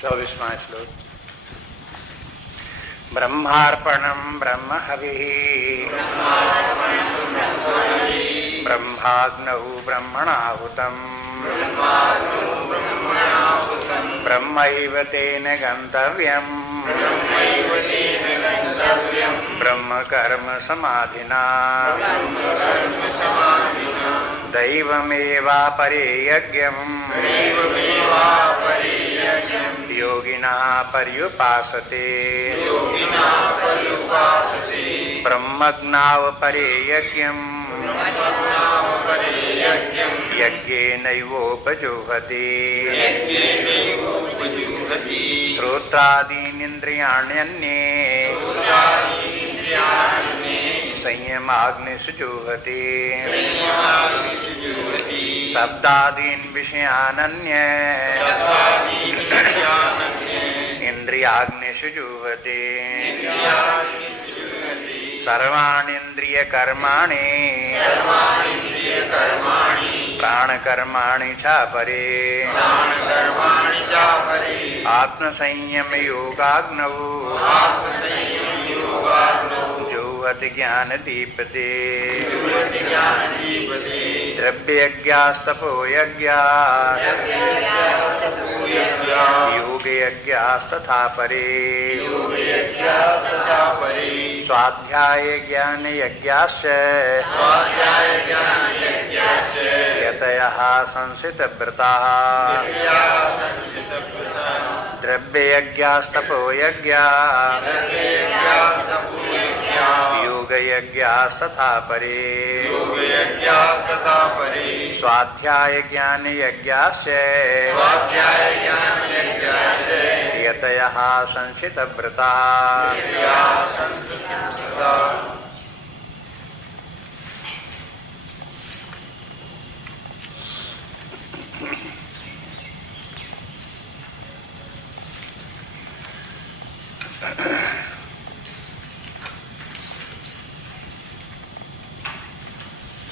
24वां श्लोक। ब्रह्मार्पणं ब्रह्म हविः ब्रह्माग्नौ ब्रह्मणाहुतम् ब्रह्मैव तेन गन्तव्यम् ब्रह्म कर्म समाधिना दैवमेवापरे यज्ञम् योगिनः पर्युपासते ब्रह्मज्ञावपरे यज्ञम् यज्ञेनैवोपजुह्वति श्रोत्रादीनिन्द्रियाण्यन्ये संयमाग्निषु जुह्वति शब्दादीन् विषयानन्य इंद्रियाग्निषु जुह्वति सर्वाणीन्द्रियकर्माणि प्राणकर्माणि चापरे आत्मसंयमयोगाग्नौ जुह्वति ज्ञानदीपते द्रव्ययज्ञास्तपोयज्ञाः योगयज्ञास्तथा परे स्वाध्यायज्ञानयज्ञाश्च यतयः संसितव्रताः द्रव्ययज्ञास्तपोयज्ञाः योगयज्ञास्तथा परे स्वाध्यायज्ञानयज्ञाश्च यतयः संसितव्रताः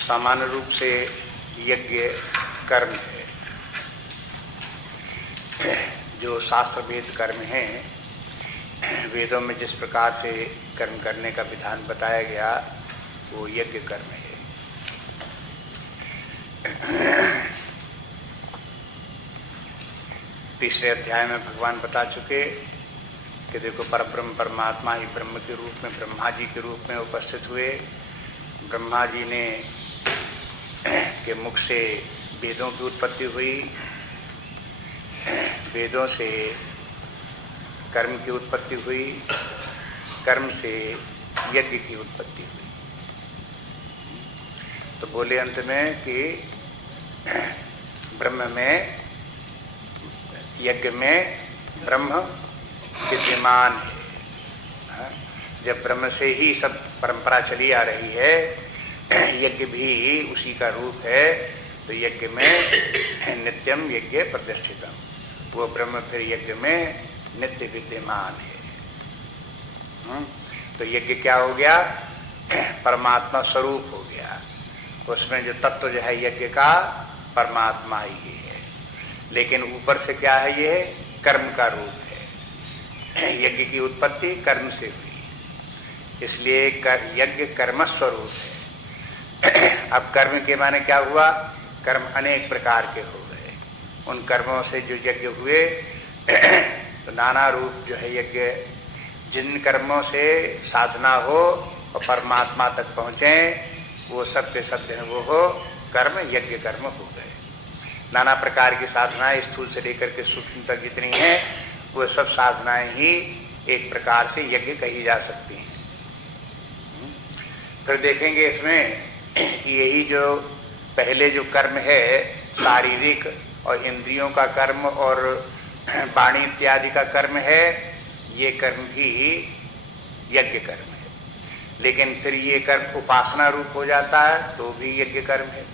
सामान्य रूप से यज्ञ कर्म है। जो शास्त्र वेद कर्म हैं, वेदों में जिस प्रकार से कर्म करने का विधान बताया गया वो यज्ञ कर्म है। तीसरे अध्याय में भगवान बता चुके कि देखो परब्रह्म परमात्मा ही ब्रह्म के रूप में ब्रह्मा जी के रूप में उपस्थित हुए। ब्रह्मा जी ने के मुख से वेदों की उत्पत्ति हुई, वेदों से कर्म की उत्पत्ति हुई, कर्म से यज्ञ की उत्पत्ति हुई। तो बोले अंत में कि ब्रह्म में यज्ञ में ब्रह्म विद्यमान है। जब ब्रह्म से ही सब परंपरा चली आ रही है, यज्ञ भी उसी का रूप है, तो यज्ञ में नित्यम यज्ञ प्रतिष्ठितम, वो ब्रह्म फिर यज्ञ में नित्य विद्यमान है। तो यज्ञ क्या हो गया? परमात्मा स्वरूप हो गया। उसमें जो तत्व जो है यज्ञ का परमात्मा ही है, लेकिन ऊपर से क्या है? ये कर्म का रूप है। यज्ञ की उत्पत्ति कर्म से हुई, इसलिए यज्ञ कर्म स्वरूप है। अब कर्म के माने क्या हुआ? कर्म अनेक प्रकार के हो गए। उन कर्मों से जो यज्ञ हुए तो नाना रूप जो है यज्ञ, जिन कर्मों से साधना हो और परमात्मा तक पहुंचे, वो सब के सब वो हो कर्म यज्ञ कर्म हो गए। नाना प्रकार की साधनाएं स्थूल से लेकर के सूक्ष्म तक जितनी हैं, वो सब साधनाएं ही एक प्रकार से यज्ञ कही जा सकती हैं। फिर देखेंगे इसमें यही जो पहले जो कर्म है शारीरिक और इंद्रियों का कर्म और वाणी इत्यादि का कर्म है, ये कर्म भी यज्ञ कर्म है। लेकिन फिर ये कर्म उपासना रूप हो जाता है तो भी यज्ञ कर्म है,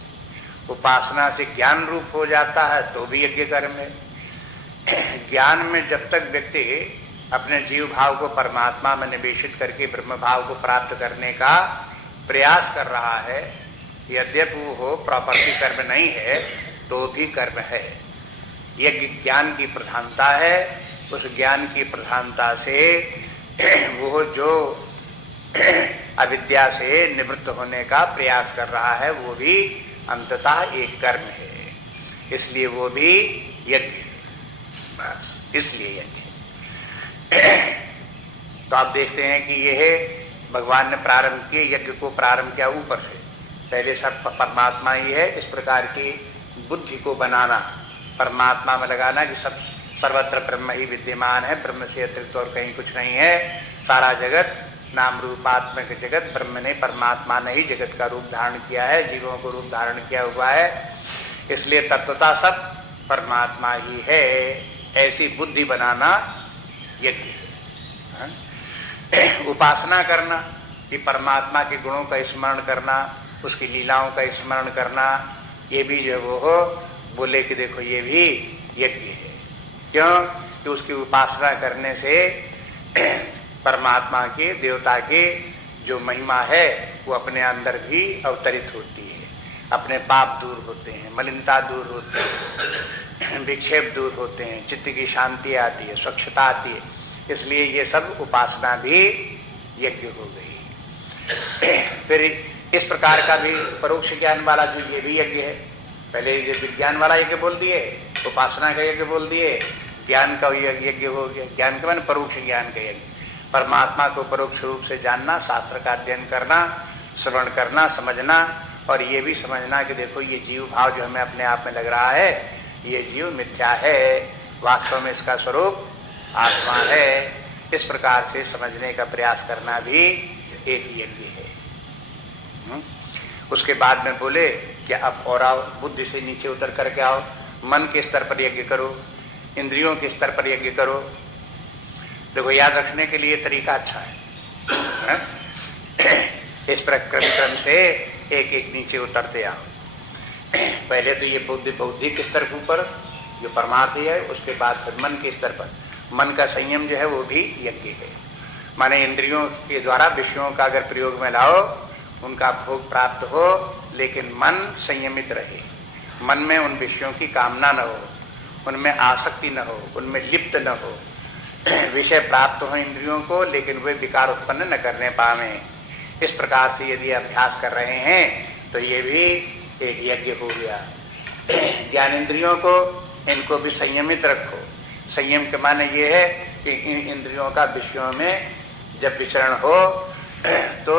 उपासना से ज्ञान रूप हो जाता है तो भी यज्ञ कर्म है। ज्ञान में जब तक व्यक्ति अपने जीव भाव को परमात्मा में निवेशित करके ब्रह्म भाव को प्राप्त करने का प्रयास कर रहा है, यद्यपि वो प्रॉपर्टी कर्म नहीं है तो भी कर्म है। यज्ञ ज्ञान की प्रधानता है, उस ज्ञान की प्रधानता से वो जो अविद्या से निवृत्त होने का प्रयास कर रहा है वो भी अंततः एक कर्म है, इसलिए वो भी यज्ञ, इसलिए यज्ञ। तो आप देखते हैं कि यह भगवान ने प्रारंभ किए, यज्ञ को प्रारंभ किया ऊपर से, पहले सब परमात्मा ही है, इस प्रकार की बुद्धि को बनाना, परमात्मा में लगाना कि सब सर्वत्र ब्रह्म ही विद्यमान है, ब्रह्म से अतिरिक्त और कहीं कुछ नहीं है, सारा जगत नाम रूपात्मक जगत ब्रह्म ने, परमात्मा ने ही जगत का रूप धारण किया है, जीवों को रूप धारण किया हुआ है, इसलिए तत्वता सब परमात्मा ही है, ऐसी बुद्धि बनाना यज्ञ। उपासना करना कि परमात्मा के गुणों का स्मरण करना, उसकी लीलाओं का स्मरण करना, ये भी जो वो हो बोले कि देखो ये भी यज्ञ है। क्यों कि उसकी उपासना करने से परमात्मा के, देवता के जो महिमा है वो अपने अंदर भी अवतरित होती है, अपने पाप दूर होते हैं, मलिनता दूर होती है, विक्षेप दूर होते हैं, चित्त की शांति आती है, स्वच्छता आती है, इसलिए ये सब उपासना भी यज्ञ हो गई। फिर इस प्रकार का भी परोक्ष ज्ञान वाला जो ये भी यज्ञ है, पहले ये विज्ञान वाला यज्ञ बोल दिए, उपासना का यज्ञ बोल दिए, ज्ञान का यज्ञ हो गया, ज्ञान का माने परोक्ष ज्ञान का यज्ञ, परमात्मा को परोक्ष रूप से जानना, शास्त्र का अध्ययन करना, श्रवण करना, समझना, और ये भी समझना कि देखो ये जीव भाव जो हमें अपने आप में लग रहा है ये जीव मिथ्या है, वास्तव में इसका स्वरूप आत्मा है, इस प्रकार से समझने का प्रयास करना भी एक यज्ञ है। उसके बाद में बोले कि अब और आओ, बुद्धि से नीचे उतर करके आओ, मन के स्तर पर यज्ञ करो, इंद्रियों के स्तर पर यज्ञ करो। देखो याद रखने के लिए तरीका अच्छा है, इस क्रम से एक एक नीचे उतरते आओ। पहले तो ये बौद्धिक स्तर के ऊपर जो परमार्थ है, उसके बाद फिर मन के स्तर पर, मन का संयम जो है वो भी यज्ञ है, माने इंद्रियों के द्वारा विषयों का अगर प्रयोग में लाओ, उनका भोग प्राप्त हो, लेकिन मन संयमित रहे, मन में उन विषयों की कामना न हो, उनमें आसक्ति न हो, उनमें लिप्त न हो, विषय प्राप्त हो इंद्रियों को, लेकिन वे विकार उत्पन्न न करने पावे। इस प्रकार से यदि अभ्यास कर रहे हैं तो ये भी एक यज्ञ हो गया। ज्ञानेंद्रियों को, इनको भी संयमित रखो। संयम के माने ये है कि इन इंद्रियों का विषयों में जब विचरण हो तो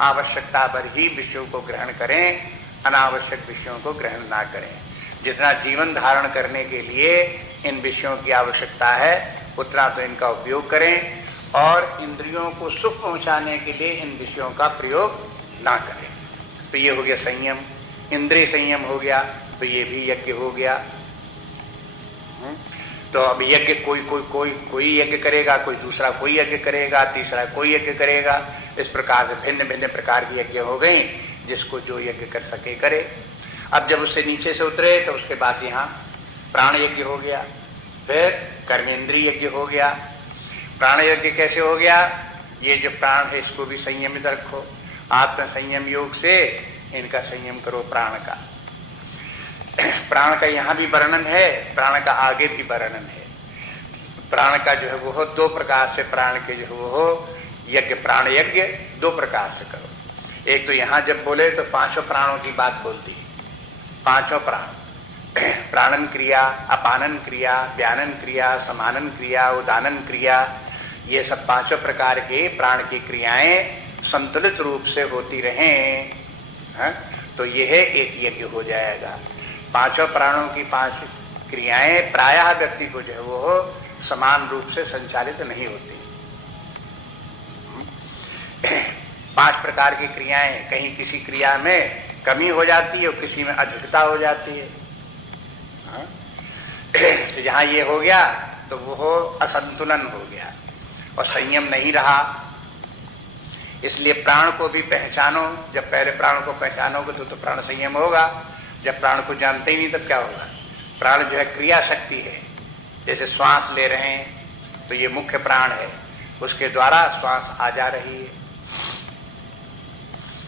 आवश्यकता पर ही विषयों को ग्रहण करें, अनावश्यक विषयों को ग्रहण ना करें। जितना जीवन धारण करने के लिए इन विषयों की आवश्यकता है उतना तो इनका उपयोग करें, और इंद्रियों को सुख पहुंचाने के लिए इन विषयों का प्रयोग ना करें। तो ये हो गया संयम, इंद्रिय संयम हो गया, तो ये भी यज्ञ हो गया। तो अब यज्ञ कोई यज्ञ करेगा, कोई दूसरा कोई यज्ञ करेगा, तीसरा कोई यज्ञ करेगा, इस प्रकार से भिन्न भिन्न प्रकार की यज्ञ हो गई, जिसको जो यज्ञ कर सके करे। अब जब उससे नीचे से उतरे तो उसके बाद यहाँ प्राण यज्ञ हो गया, फिर कर्मेंद्रिय यज्ञ हो गया। प्राण यज्ञ कैसे हो गया? ये जो प्राण है इसको भी संयमित रखो, आत्म संयम योग से इनका संयम करो प्राण का। प्राण का यहाँ भी वर्णन है, प्राण का आगे भी वर्णन है। प्राण का जो है वो दो प्रकार से, प्राण के जो वो यज्ञ, प्राण यज्ञ दो प्रकार से करो। एक तो यहाँ जब बोले तो पांचों प्राणों की बात बोल दी, पांचों प्राण, प्राणन क्रिया, अपानन क्रिया, व्यानन क्रिया, समानन क्रिया, उदानन क्रिया, ये सब पांचों प्रकार के प्राण की क्रियाएं संतुलित रूप से होती रहें, तो यह एक यज्ञ हो जाएगा। पांचों प्राणों की पांच क्रियाएं प्रायः व्यक्ति को जो है वो समान रूप से संचालित नहीं होती। पांच प्रकार की क्रियाएं, कहीं किसी क्रिया में कमी हो जाती है और किसी में अधिकता हो जाती है। तो जहां ये हो गया तो वो असंतुलन हो गया और संयम नहीं रहा। इसलिए प्राण को भी पहचानो। जब पहले प्राण को पहचानोगे तो प्राण संयम होगा। जब प्राण को जानते ही नहीं तब क्या होगा? प्राण जो है क्रिया शक्ति है। जैसे श्वास ले रहे हैं तो ये मुख्य प्राण है, उसके द्वारा श्वास आ जा रही है।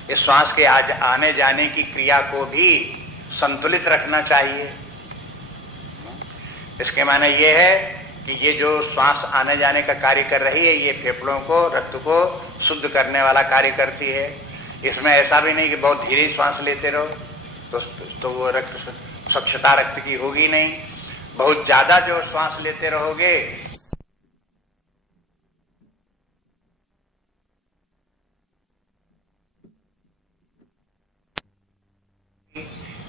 इस श्वास के आने जाने की क्रिया को भी संतुलित रखना चाहिए। इसके माने ये है कि ये जो श्वास आने जाने का कार्य कर रही है, ये फेफड़ों को, रक्त को शुद्ध करने वाला कार्य करती है। इसमें ऐसा भी नहीं कि बहुत धीरे श्वास लेते रहो तो वो रक्त स्वच्छता रक्त की होगी नहीं। बहुत ज्यादा जो श्वास लेते रहोगे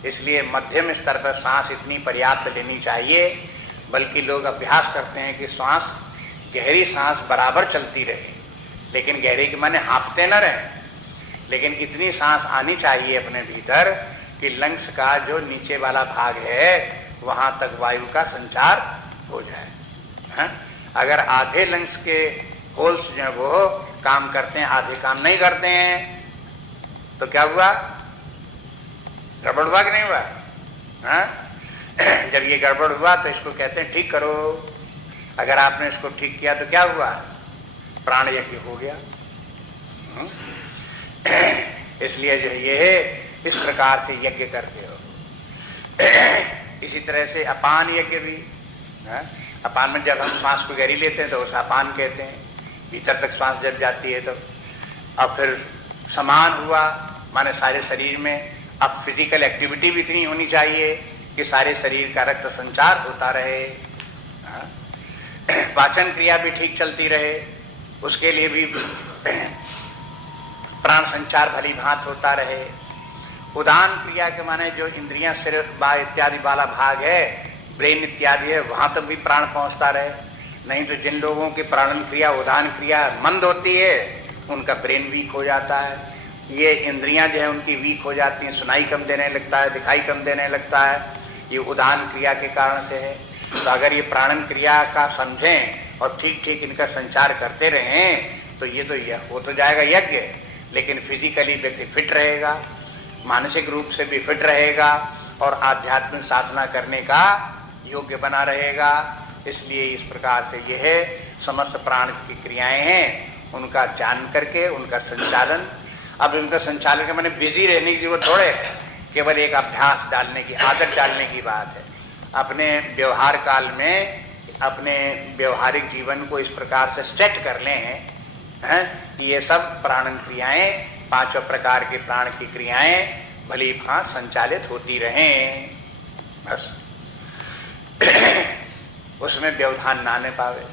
इसलिए मध्यम स्तर पर सांस इतनी पर्याप्त लेनी चाहिए। बल्कि लोग अभ्यास करते हैं कि सांस, गहरी सांस बराबर चलती रहे, लेकिन गहरी के माने हाँफते न रहे, लेकिन इतनी सांस आनी चाहिए अपने भीतर कि लंग्स का जो नीचे वाला भाग है वहां तक वायु का संचार हो जाए। है? अगर आधे लंग्स के होल्स जो है वो काम करते हैं, आधे काम नहीं करते हैं, तो क्या हुआ? गड़बड़ हुआ कि नहीं हुआ? हाँ? जब ये गड़बड़ हुआ तो इसको कहते हैं ठीक करो। अगर आपने इसको ठीक किया तो क्या हुआ? प्राण यज्ञ हो गया। इसलिए जो ये है इस प्रकार से यज्ञ करते हो। इसी तरह से अपान यज्ञ भी। अपान में जब हम श्वास को गहरी लेते हैं तो उसे अपान कहते हैं, भीतर तक श्वास जब जाती है तो। अब फिर समान हुआ, माने सारे शरीर में अब फिजिकल एक्टिविटी भी इतनी होनी चाहिए कि सारे शरीर का रक्त संचार होता रहे, पाचन क्रिया भी ठीक चलती रहे, उसके लिए भी प्राण संचार भली भांत होता रहे। उदान क्रिया के माने जो इंद्रियां, सिर इत्यादि वाला भाग है, ब्रेन इत्यादि है, वहां तक भी प्राण पहुंचता रहे। नहीं तो जिन लोगों की प्राणन क्रिया, उदान क्रिया मंद होती है, उनका ब्रेन वीक हो जाता है। ये इंद्रियां जो है उनकी वीक हो जाती हैं, सुनाई कम देने लगता है, दिखाई कम देने लगता है, ये उदान क्रिया के कारण से है। तो अगर ये प्राणन क्रिया का समझें और ठीक ठीक इनका संचार करते रहें तो ये तो हो तो जाएगा यज्ञ, लेकिन फिजिकली व्यक्ति फिट रहेगा, मानसिक रूप से भी फिट रहेगा और आध्यात्मिक साधना करने का योग्य बना रहेगा। इसलिए इस प्रकार से यह है समस्त प्राण की क्रियाएं हैं, उनका जान करके उनका संचालन। अब इनका संचालन के माने बिजी रहने की जरूरत थोड़े है, केवल एक अभ्यास डालने की, आदत डालने की बात है। अपने व्यवहार काल में अपने व्यवहारिक जीवन को इस प्रकार से सेट कर लें हैं कि ये सब प्राणन क्रियाएं, पांचों प्रकार के प्राण की क्रियाएं भली भांत संचालित होती रहें, बस। उसमें व्यवधान ना आने पावे।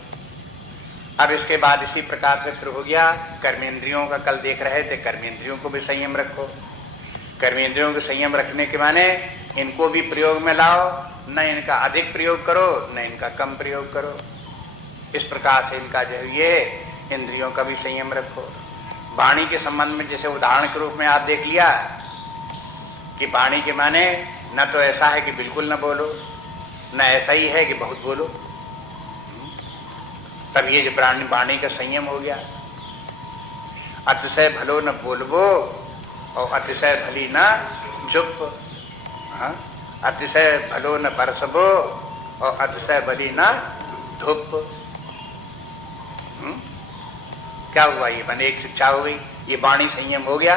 अब इसके बाद इसी प्रकार से फिर हो गया कर्मेंद्रियों का। कल देख रहे थे, कर्मेंद्रियों को भी संयम रखो। कर्मेंद्रियों को संयम रखने के माने इनको भी प्रयोग में लाओ, न इनका अधिक प्रयोग करो न इनका कम प्रयोग करो। इस प्रकार से इनका जो ये इंद्रियों का भी संयम रखो। वाणी के संबंध में जैसे उदाहरण के रूप में आप देख लिया कि वाणी के माने न तो ऐसा है कि बिल्कुल न बोलो, न ऐसा ही है कि बहुत बोलो। तब ये जो वाणी का संयम हो गया। अतिशय भलो न बोलबो और अतिशय भली न चुप। अतिशय भलो न बरसबो और अतिशय भली न धूप। क्या हुआ? ये मैंने एक शिक्षा हो गई, ये वाणी संयम हो गया।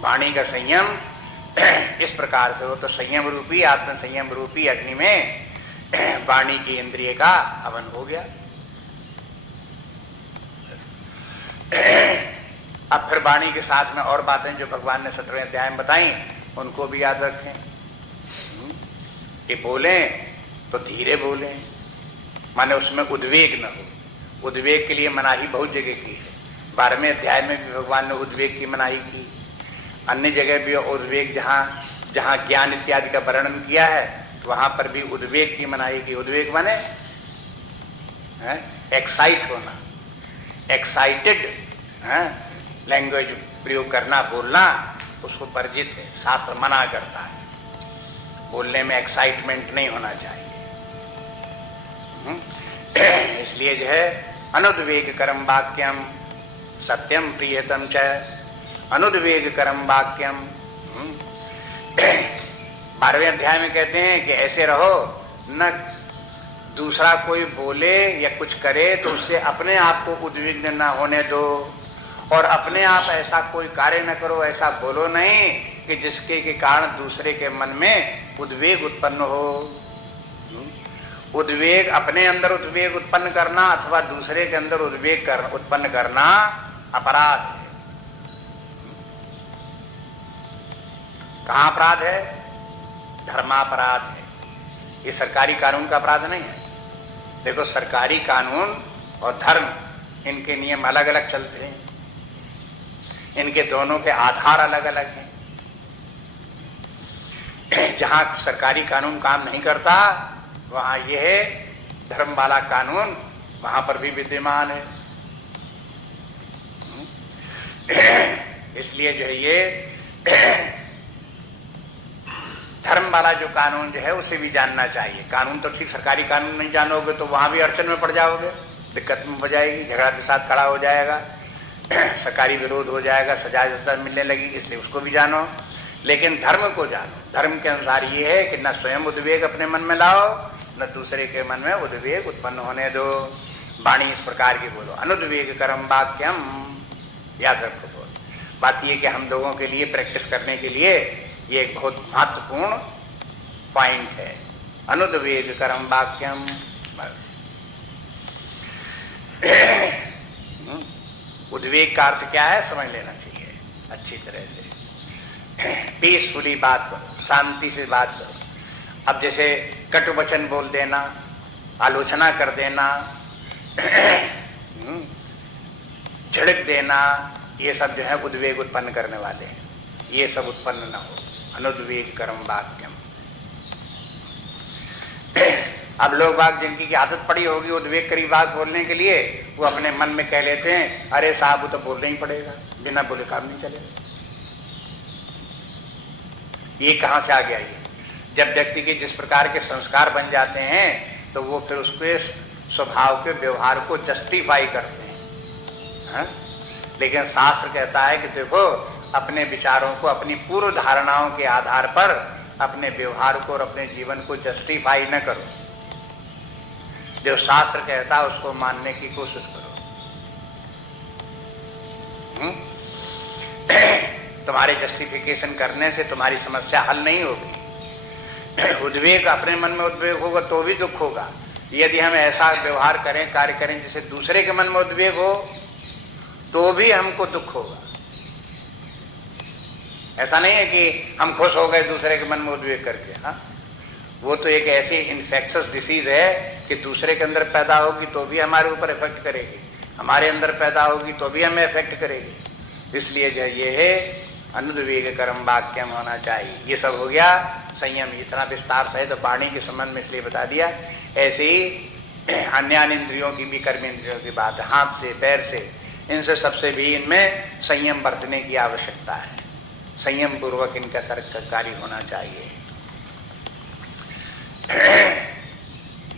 वाणी का संयम इस प्रकार से हो तो संयम रूपी, आत्म संयम रूपी अग्नि में वाणी की इंद्रिय का हवन हो गया। अब फिर वाणी के साथ में और बातें जो भगवान ने 17वें अध्याय में बताई उनको भी याद रखें कि बोलें तो धीरे बोलें, माने उसमें उद्वेग न हो। उद्वेग के लिए मनाही बहुत जगह की है। 12वें अध्याय में भी भगवान ने उद्वेग की मनाही की, अन्य जगह भी उद्वेग जहां ज्ञान इत्यादि का वर्णन किया है वहां पर भी उद्वेग की मनाही की। उद्वेग माने एक्साइट होना, एक्साइटेड लैंग्वेज प्रयोग करना, बोलना उसको वर्जित है, शास्त्र मना करता है। बोलने में एक्साइटमेंट नहीं होना चाहिए। इसलिए जो है अनुद्वेग करम वाक्यम सत्यम प्रियतम च, अनुद्वेग करम वाक्यम। 12वें अध्याय में कहते हैं कि ऐसे रहो, न दूसरा कोई बोले या कुछ करे तो उससे अपने आप को उद्विग्न न होने दो, और अपने आप ऐसा कोई कार्य न करो, ऐसा बोलो नहीं कि जिसके के कारण दूसरे के मन में उद्वेग उत्पन्न हो। उद्वेग, अपने अंदर उद्वेग उत्पन्न करना अथवा दूसरे के अंदर उद्वेग उत्पन्न करना अपराध है। कहां अपराध है? धर्मापराध है। ये सरकारी कानून का अपराध नहीं है। देखो, सरकारी कानून और धर्म, इनके नियम अलग अलग चलते हैं, इनके दोनों के आधार अलग अलग हैं। जहां सरकारी कानून काम नहीं करता वहां यह धर्म वाला कानून वहां पर भी विद्यमान है। इसलिए जो है ये धर्म वाला जो कानून जो है उसे भी जानना चाहिए। कानून तो ठीक, सरकारी कानून नहीं जानोगे तो वहां भी अड़चन में पड़ जाओगे, दिक्कत में हो जाएगी, झगड़ा के साथ खड़ा हो जाएगा, सरकारी विरोध हो जाएगा, सजा मिलने लगी। इसलिए उसको भी जानो, लेकिन धर्म को जानो। धर्म के अनुसार ये है कि न स्वयं उद्वेग अपने मन में लाओ, न दूसरे के मन में उद्वेग उत्पन्न होने दो। वाणी इस प्रकार की बोलो, अनुद्वेग करम वाक्यम, याद रखो। बात ये कि हम लोगों के लिए प्रैक्टिस करने के लिए ये एक बहुत महत्वपूर्ण पॉइंट है, अनुद्वेग करम वाक्यम। उद्वेग का अर्थ क्या है समझ लेना चाहिए अच्छी तरह से। पीसफुली बात करो, शांति से बात करो। अब जैसे कटु वचन बोल देना, आलोचना कर देना, झिड़क देना, ये सब जो है उद्वेग उत्पन्न करने वाले हैं। ये सब उत्पन्न न हो। अनुद्वेग करम वाक्यम। अब लोग बाग जिनकी की आदत पड़ी होगी उद्वेग करी बात बोलने के लिए, वो अपने मन में कह लेते हैं, अरे साहब वो तो बोलना ही पड़ेगा, बिना बोले काम नहीं चलेगा। ये कहां से आ गया? ये जब व्यक्ति के जिस प्रकार के संस्कार बन जाते हैं तो वो फिर उसके स्वभाव के व्यवहार को जस्टिफाई करते हैं। हाँ? लेकिन शास्त्र कहता है कि देखो, अपने विचारों को, अपनी पूर्व धारणाओं के आधार पर अपने व्यवहार को और अपने जीवन को जस्टिफाई न करो। जो शास्त्र कहता है उसको मानने की कोशिश करो। तुम्हारे जस्टिफिकेशन करने से तुम्हारी समस्या हल नहीं होगी। उद्वेग, अपने मन में उद्वेग होगा तो भी दुख होगा। यदि हम ऐसा व्यवहार करें, कार्य करें जिससे दूसरे के मन में उद्वेग हो तो भी हमको दुख होगा। ऐसा नहीं है कि हम खुश हो गए दूसरे के मन में उद्वेग करके। हाँ, वो तो एक ऐसी इन्फेक्शस डिसीज है कि दूसरे के अंदर पैदा होगी तो भी हमारे ऊपर इफेक्ट करेगी, हमारे अंदर पैदा होगी तो भी हमें इफेक्ट करेगी। इसलिए जो ये है अनुद्वेग कर्म वाक्यम होना चाहिए। ये सब हो गया संयम। इतना विस्तार से है तो वाणी के संबंध में इसलिए बता दिया। ऐसे ही अन्य इंद्रियों की भी, कर्म इंद्रियों की बात है, हाथ से, पैर से, इनसे सबसे भी इनमें संयम बरतने की आवश्यकता है। संयम पूर्वक इनका कार्य होना चाहिए।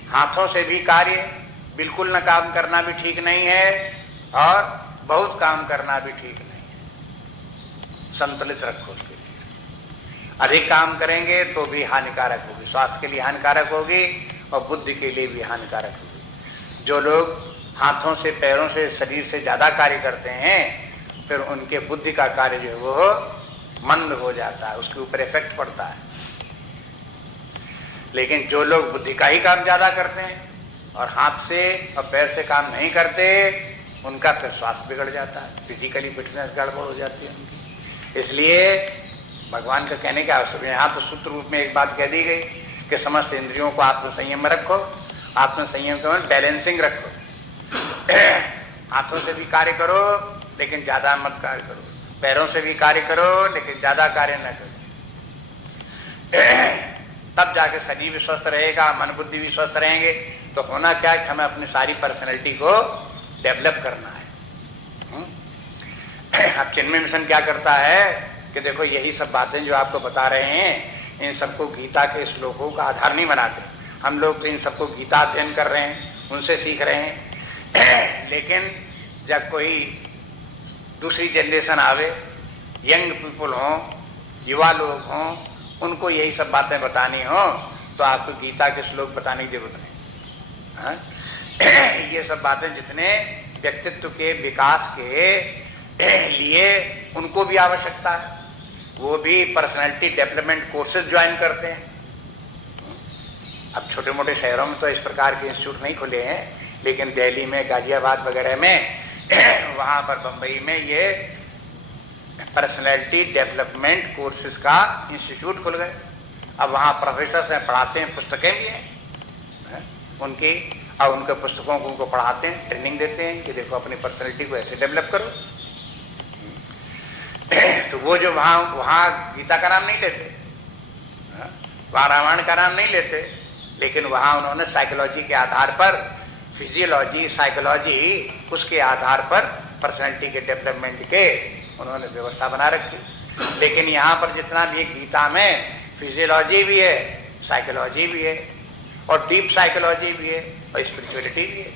हाथों से भी कार्य बिल्कुल न काम करना भी ठीक नहीं है और बहुत काम करना भी ठीक नहीं है। संतुलित रखो उसके लिए। अधिक काम करेंगे तो भी हानिकारक होगी, स्वास्थ्य के लिए हानिकारक होगी और बुद्धि के लिए भी हानिकारक होगी। जो लोग हाथों से, पैरों से, शरीर से ज्यादा कार्य करते हैं फिर उनके बुद्धि का कार्य जो है वो मंद हो जाता है, उसके ऊपर इफेक्ट पड़ता है। लेकिन जो लोग बुद्धि का ही काम ज्यादा करते हैं और हाथ से और पैर से काम नहीं करते, उनका फिर स्वास्थ्य बिगड़ जाता है, फिजिकली फिटनेस गड़बड़ हो जाती है उनकी। इसलिए भगवान का कहने की आवश्यकता है। यहाँ तो सूत्र रूप में एक बात कह दी गई कि समस्त इंद्रियों को आत्म संयम में रखो। आत्म संयम का मतलब बैलेंसिंग रखो। हाथों से भी कार्य करो लेकिन ज्यादा मत कार्य करो, पैरों से भी कार्य करो लेकिन ज्यादा कार्य न करो। तब जाके शरीर भी स्वस्थ रहेगा, मन बुद्धि भी स्वस्थ रहेंगे। तो होना क्या है कि हमें अपनी सारी पर्सनैलिटी को डेवलप करना है। अब चिन्मय मिशन क्या करता है कि देखो यही सब बातें जो आपको बता रहे हैं, इन सबको गीता के श्लोकों का आधार नहीं बनाते। हम लोग तो इन सबको गीता अध्ययन कर रहे हैं, उनसे सीख रहे हैं। लेकिन जब कोई दूसरी जनरेशन आवे, यंग पीपुल हों, युवा लोग हों, उनको यही सब बातें बतानी हो तो आपको गीता के श्लोक बताने की जरूरत नहीं। ये सब बातें जितने व्यक्तित्व के विकास के लिए उनको भी आवश्यकता है, वो भी पर्सनैलिटी डेवलपमेंट कोर्सेज ज्वाइन करते हैं। अब छोटे मोटे शहरों में तो इस प्रकार के इंस्टीट्यूट नहीं खुले हैं, लेकिन दिल्ली में, गाजियाबाद वगैरह में, वहां पर बंबई में ये पर्सनैलिटी डेवलपमेंट कोर्सेज का इंस्टीट्यूट खुल गए। अब वहां प्रोफेसर हैं, पढ़ाते हैं, पुस्तकें भी हैं उनकी, अब उनके पुस्तकों को उनको पढ़ाते हैं, ट्रेनिंग देते हैं कि देखो अपनी पर्सनैलिटी को ऐसे डेवलप करो। तो वो जो वहां गीता का नाम नहीं लेते, वहां रामायण का नाम नहीं लेते, लेकिन वहां उन्होंने साइकोलॉजी के आधार पर, फिजियोलॉजी, साइकोलॉजी, उसके आधार पर पर्सनैलिटी के डेवलपमेंट के उन्होंने व्यवस्था बना रखी। लेकिन यहाँ पर जितना भी गीता में फिजियोलॉजी भी है, साइकोलॉजी भी है, और डीप साइकोलॉजी भी है, और स्पिरिचुअलिटी भी है।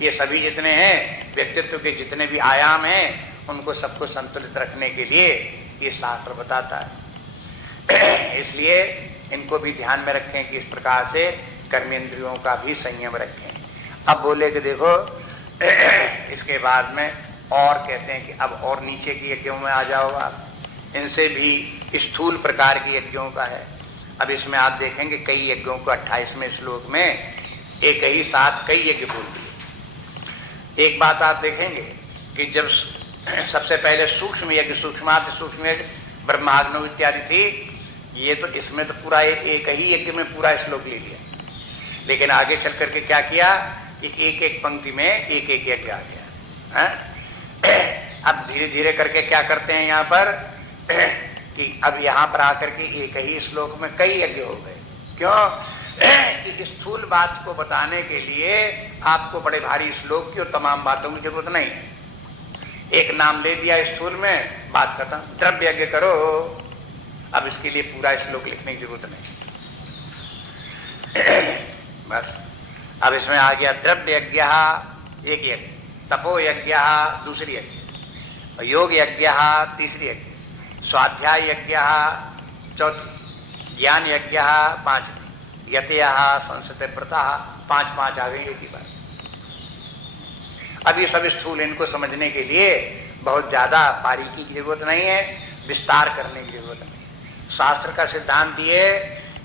ये सभी जितने हैं, व्यक्तित्व के जितने भी आयाम हैं, उनको सबको संतुलित रखने के लिए ये शास्त्र बताता है। इसलिए इनको भी ध्यान में रखें कि इस प्रकार से कर्मेंद्रियों का भी संयम रखें। अब बोले कि देखो इसके बाद में और कहते हैं कि अब और नीचे की यज्ञों में आ जाओ आप, इनसे भी स्थूल प्रकार की यज्ञों का है। अब इसमें आप देखेंगे कई यज्ञों को 28वें श्लोक में एक ही साथ कई यज्ञ बोल दिए। एक बात आप देखेंगे कि जब सबसे पहले सूक्ष्म यज्ञ, सूक्ष्माति सूक्ष्म यज्ञ, ब्रह्माग्नि इत्यादि थी, ये तो इसमें तो पूरा एक ही यज्ञ में पूरा श्लोक ले लिया। लेकिन आगे चल करके क्या किया, एक एक पंक्ति में एक एक यज्ञ आ गया है? अब धीरे धीरे करके क्या करते हैं यहाँ पर कि अब यहाँ पर आकर के एक ही श्लोक में कई यज्ञ हो गए। क्यों? कि स्थूल बात को बताने के लिए आपको बड़े भारी श्लोक की और तमाम बातों की जरूरत नहीं है। एक नाम ले दिया स्थूल में, बात खत्म। द्रव्य यज्ञ करो, अब इसके लिए पूरा श्लोक लिखने की जरूरत नहीं। बस अब इसमें आ गया द्रव्य यज्ञ एक यज्ञ, तपो यज्ञ दूसरी यज्ञ, योग यज्ञ तीसरी यज्ञ, स्वाध्याय यज्ञ चौथी, ज्ञान यज्ञ पांचवी, यतयः संसते व्रतः, पांच पांच आ गई एक ही बार। अब ये सब स्थूल, इनको समझने के लिए बहुत ज्यादा बारीकी की जरूरत नहीं है, विस्तार करने की जरूरत नहीं। शास्त्र का सिद्धांत ये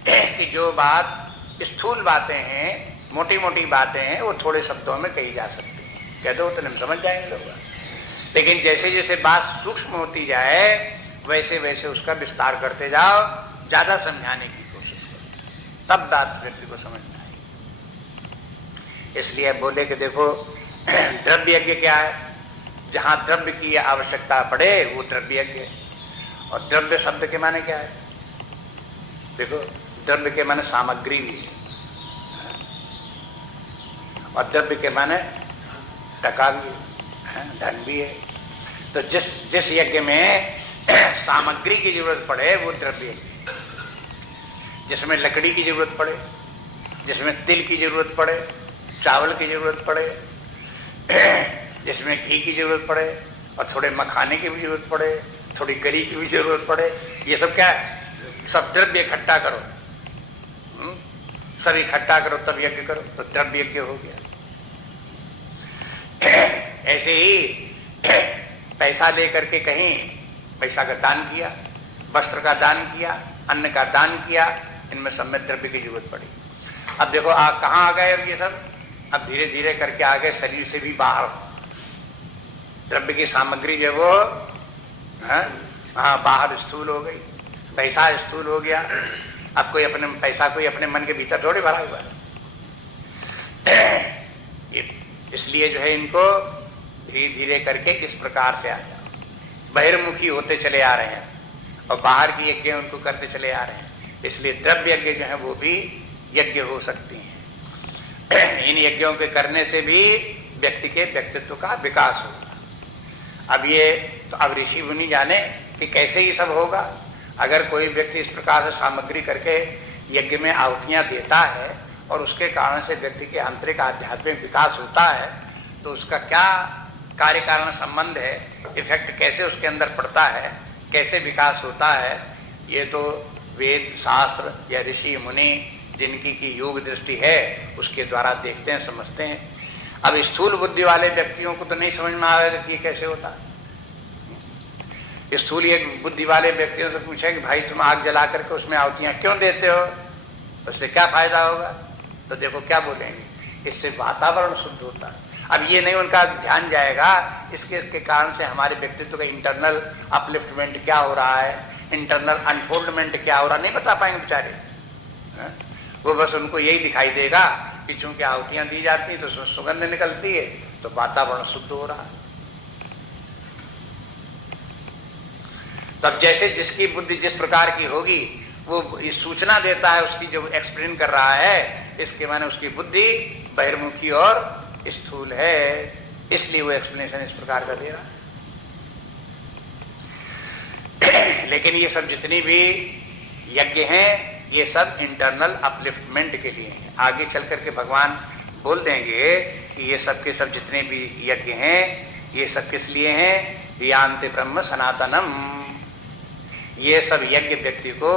कि जो बात स्थूल बातें हैं, मोटी मोटी बातें हैं, वो थोड़े शब्दों में कही जा सकती है, कह दो तो हम समझ जाएंगे लोग। लेकिन जैसे जैसे बात सूक्ष्म होती जाए वैसे वैसे उसका विस्तार करते जाओ, ज्यादा समझाने की कोशिश करो, तब बात व्यक्ति को समझना है। इसलिए बोले कि देखो द्रव्य यज्ञ क्या है, जहां द्रव्य की आवश्यकता पड़े वो द्रव्य यज्ञ है। और द्रव्य शब्द के माने क्या है? देखो द्रव्य के माने सामग्री भी है, और द्रव्य के माने टका भी है, धन भी है। तो जिस यज्ञ में सामग्री की जरूरत पड़े वो द्रव्य यज्ञ, जिसमें लकड़ी की जरूरत पड़े, जिसमें तिल की जरूरत पड़े, चावल की जरूरत पड़े, जिसमें घी की जरूरत पड़े, और थोड़े मखाने की भी जरूरत पड़े, थोड़ी गरी की भी जरूरत पड़े, ये सब क्या है? सब द्रव्य इकट्ठा करो, सब इकट्ठा करो तब यज्ञ करो, तो द्रव्य यज्ञ हो गया। ऐसे ही पैसा लेकर के कहीं पैसा का दान किया, वस्त्र का दान किया, अन्न का दान किया, इनमें सब में द्रव्य की जरूरत पड़ी। अब देखो कहाँ आ गए अब ये सब? अब धीरे धीरे करके आ गए शरीर से भी बाहर। द्रव्य की सामग्री जो वो बाहर स्थूल हो गई, पैसा स्थूल हो गया। अब कोई अपने पैसा कोई अपने मन के भीतर थोड़े भरा हुआ है। इसलिए जो है इनको धीरे धीरे करके इस प्रकार से आ जाओ, बहिर्मुखी होते चले आ रहे हैं, और बाहर की यज्ञ उनको करते चले आ रहे हैं। इसलिए द्रव्य यज्ञ जो है वो भी यज्ञ हो सकती हैं। इन यज्ञों के करने से भी व्यक्ति के व्यक्तित्व का विकास होगा। अब ये तो अब ऋषि मुनि जाने कि कैसे ही सब होगा। अगर कोई व्यक्ति इस प्रकार से सामग्री करके यज्ञ में आहुतियां देता है और उसके कारण से व्यक्ति के आंतरिक आध्यात्मिक विकास होता है, तो उसका क्या कार्य कारण संबंध है, इफेक्ट कैसे उसके अंदर पड़ता है, कैसे विकास होता है, ये तो वेद शास्त्र या ऋषि मुनि जिनकी की योग दृष्टि है उसके द्वारा देखते हैं, समझते हैं। अब स्थूल बुद्धि वाले व्यक्तियों को तो नहीं समझ में आएगा कि कैसे होता है। स्थूल बुद्धि वाले व्यक्तियों से पूछे कि भाई तुम आग जला करके उसमें आहुतियां क्यों देते हो? उससे क्या फायदा होगा? तो देखो क्या बोलेंगे, इससे वातावरण शुद्ध होता है। अब ये नहीं उनका ध्यान जाएगा इसके कारण से हमारे व्यक्तित्व का इंटरनल अपलिफ्टमेंट क्या हो रहा है, इंटरनल अनफोल्डमेंट क्या हो रहा, नहीं बता पाएंगे बेचारे। वो बस उनको यही दिखाई देगा कि चूंकि आहुतियां दी जाती है तो सुगंध निकलती है, तो वातावरण शुद्ध हो रहा है। तब जैसे जिसकी बुद्धि जिस प्रकार की होगी वो इस सूचना देता है, उसकी जो एक्सप्लेन कर रहा है, इसके माने उसकी बुद्धि बहिर्मुखी और स्थूल है, इसलिए वो एक्सप्लेनेशन इस प्रकार का दे रहा है। लेकिन ये सब जितनी भी यज्ञ हैं ये सब इंटरनल अपलिफ्टमेंट के लिए हैं। आगे चल करके भगवान बोल देंगे कि ये सब के सब जितने भी यज्ञ हैं ये सब किस लिए हैं? यान्ति ब्रह्म सनातनम। ये सब यज्ञ व्यक्ति को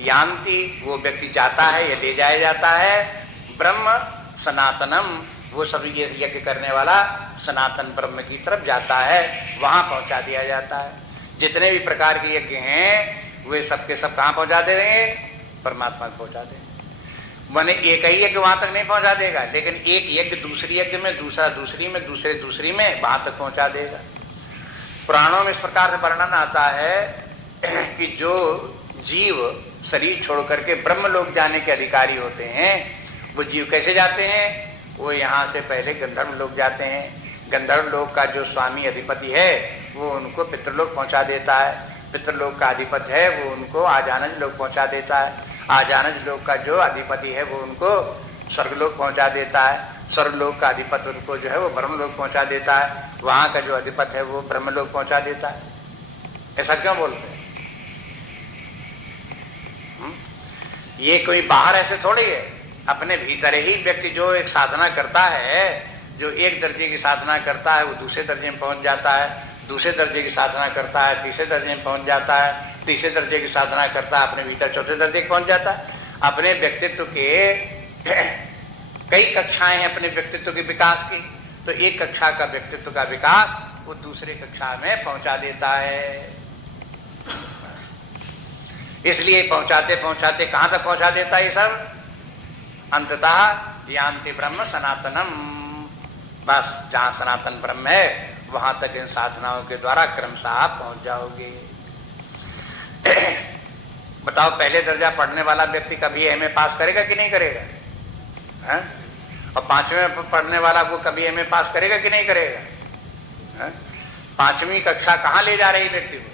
यान्ति, वो व्यक्ति जाता है या ले जाया जाता है, ब्रह्म सनातनम, वो सब ये यज्ञ करने वाला सनातन ब्रह्म की तरफ जाता है, वहां पहुंचा दिया जाता है। जितने भी प्रकार के यज्ञ हैं वे सबके सब कहां पहुंचा दे रहे हैं? परमात्मा को पहुंचा दे। माने एक ही यज्ञ वहां तक नहीं पहुंचा देगा, लेकिन एक यज्ञ दूसरी यज्ञ में, दूसरा दूसरी में, दूसरे दूसरी में, वहां तक पहुंचा देगा। पुराणों में इस प्रकार से वर्णन आता है कि जो जीव शरीर छोड़ करके ब्रह्म लोक जाने के अधिकारी होते हैं, वो जीव कैसे जाते हैं? वो यहाँ से पहले गंधर्व लोक जाते हैं। गंधर्व लोक का जो स्वामी अधिपति है वो उनको पितृलोक पहुंचा देता है। पितृलोक का अधिपति है वो उनको आजानज लोक पहुंचा देता है। आजानज लोक का जो अधिपति है वो उनको स्वर्गलोक पहुंचा देता है। स्वर्गलोक का अधिपति उनको जो है वो ब्रह्मलोक पहुंचा देता है। वहां का जो अधिपति है वो ब्रह्मलोक पहुंचा देता है। ऐसा क्यों बोलते हैं? ये कोई बाहर ऐसे थोड़ी है, अपने भीतर ही व्यक्ति जो एक साधना करता है, जो एक दर्जे की साधना करता है वो दूसरे दर्जे में पहुंच जाता है, दूसरे दर्जे की साधना करता है तीसरे दर्जे में पहुंच जाता है, तीसरे दर्जे की साधना करता है अपने भीतर चौथे दर्जे पहुंच जाता है। अपने व्यक्तित्व के कई कक्षाएं हैं अपने व्यक्तित्व के विकास की, तो एक कक्षा का व्यक्तित्व का विकास वो दूसरी कक्षा में पहुंचा देता है। इसलिए पहुंचाते पहुंचाते कहां तक पहुंचा देता है ये सब? अंततः यान्ति ब्रह्म सनातनम। बस जहां सनातन ब्रह्म है वहां तक इन साधनाओं के द्वारा क्रमशः आप पहुंच जाओगे। बताओ, पहले दर्जा पढ़ने वाला व्यक्ति कभी एमए पास करेगा कि नहीं करेगा? है? और पांचवें पढ़ने वाला वो कभी एमए पास करेगा कि नहीं करेगा? है? पांचवी कक्षा कहां ले जा रही व्यक्ति को?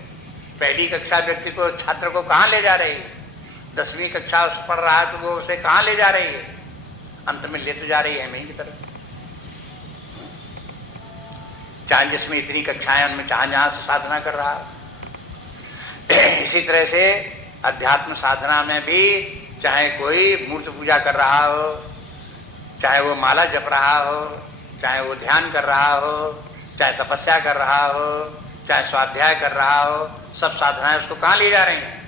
पहली कक्षा व्यक्ति को, छात्र को कहां ले जा रही है? 10वीं कक्षा उस पढ़ रहा है तो वो उसे कहां ले जा रही है? अंत में ले तो जा रही है एमए की तरफ। चाहे जिसमें इतनी कक्षाएं उनमें जहां जहां से साधना कर रहा है। इसी तरह से अध्यात्म साधना में भी चाहे कोई मूर्ति पूजा कर रहा हो, चाहे वो माला जप रहा हो, चाहे वो ध्यान कर रहा हो, चाहे तपस्या कर रहा हो, चाहे स्वाध्याय कर रहा हो, सब साधनाएं उसको कहां ले जा रही हैं?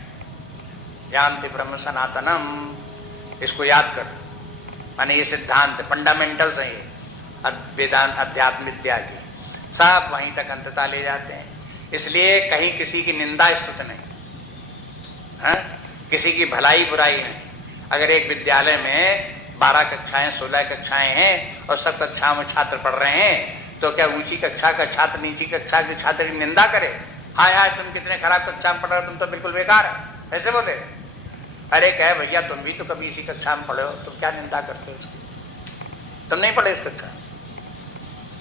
यान्ति ब्रह्म सनातनम। इसको याद कर, माने ये सिद्धांत फंडामेंटल्स हैं ये वेदांत अध्यात्म विद्या की, सब वहीं तक अंततः ले जाते हैं। इसलिए कहीं किसी की निंदा स्तुति नहीं है, किसी की भलाई बुराई नहीं। अगर एक विद्यालय में 12 कक्षाएं 16 कक्षाएं हैं और सब कक्षाओं में छात्र पढ़ रहे हैं, तो क्या ऊंची कक्षा का छात्र नीची कक्षा के छात्र की निंदा करे? हाय हाय तुम कितने खराब कक्षा में पढ़ रहे हो, तुम तो बिल्कुल बेकार है, ऐसे बोले? अरे कहे भैया तुम भी तो कभी इसी कक्षा में पढ़े हो, तुम क्या निंदा करते हो उसकी? तुम नहीं पढ़े इस कक्षा,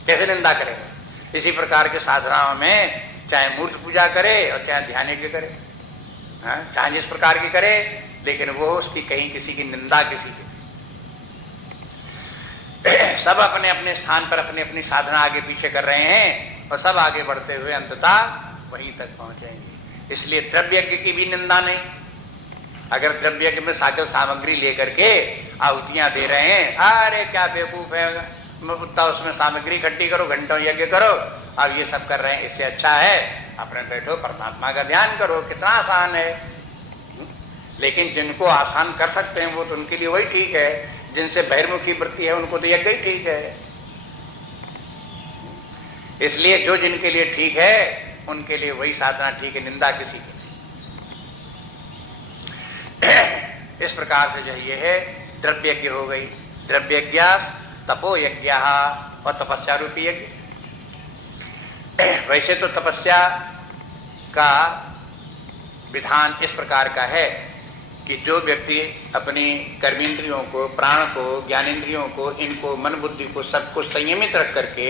कैसे निंदा करेगा? इसी प्रकार के साधनाओं में चाहे मूर्ति पूजा करे और चाहे ध्यान यज्ञ करे, चाहे जिस प्रकार की करे, लेकिन वो उसकी कहीं किसी की निंदा, किसी की सब अपने अपने स्थान पर अपनी अपनी साधना आगे पीछे कर रहे हैं और सब आगे बढ़ते हुए अंततः वहीं तक पहुंचेंगे। इसलिए द्रव्य यज्ञ की भी निंदा नहीं। अगर द्रव्य यज्ञ में साकल सामग्री लेकर के आहुतियां दे रहे हैं, अरे क्या बेवकूफ है, उतना उसमें सामग्री इकट्ठी करो, घंटों यज्ञ करो, अब ये सब कर रहे हैं, इससे अच्छा है अपने बैठो परमात्मा का ध्यान करो, कितना आसान है। लेकिन जिनको आसान कर सकते हैं वो तो उनके लिए वही ठीक है, जिनसे बहिर्मुखी वृत्ति है उनको तो यज्ञ ही ठीक है। इसलिए जो जिनके लिए ठीक है उनके लिए वही साधना ठीक है, निंदा किसी की। इस प्रकार से जो है ये है द्रव्य यज्ञ हो गई। द्रव्य यज्ञ, तपो यज्ञ और तपस्या रूपी यज्ञ। वैसे तो तपस्या का विधान इस प्रकार का है कि जो व्यक्ति अपनी कर्मेंद्रियों को, प्राण को, ज्ञानेंद्रियों को, इनको, मन बुद्धि को, सबको संयमित रख करके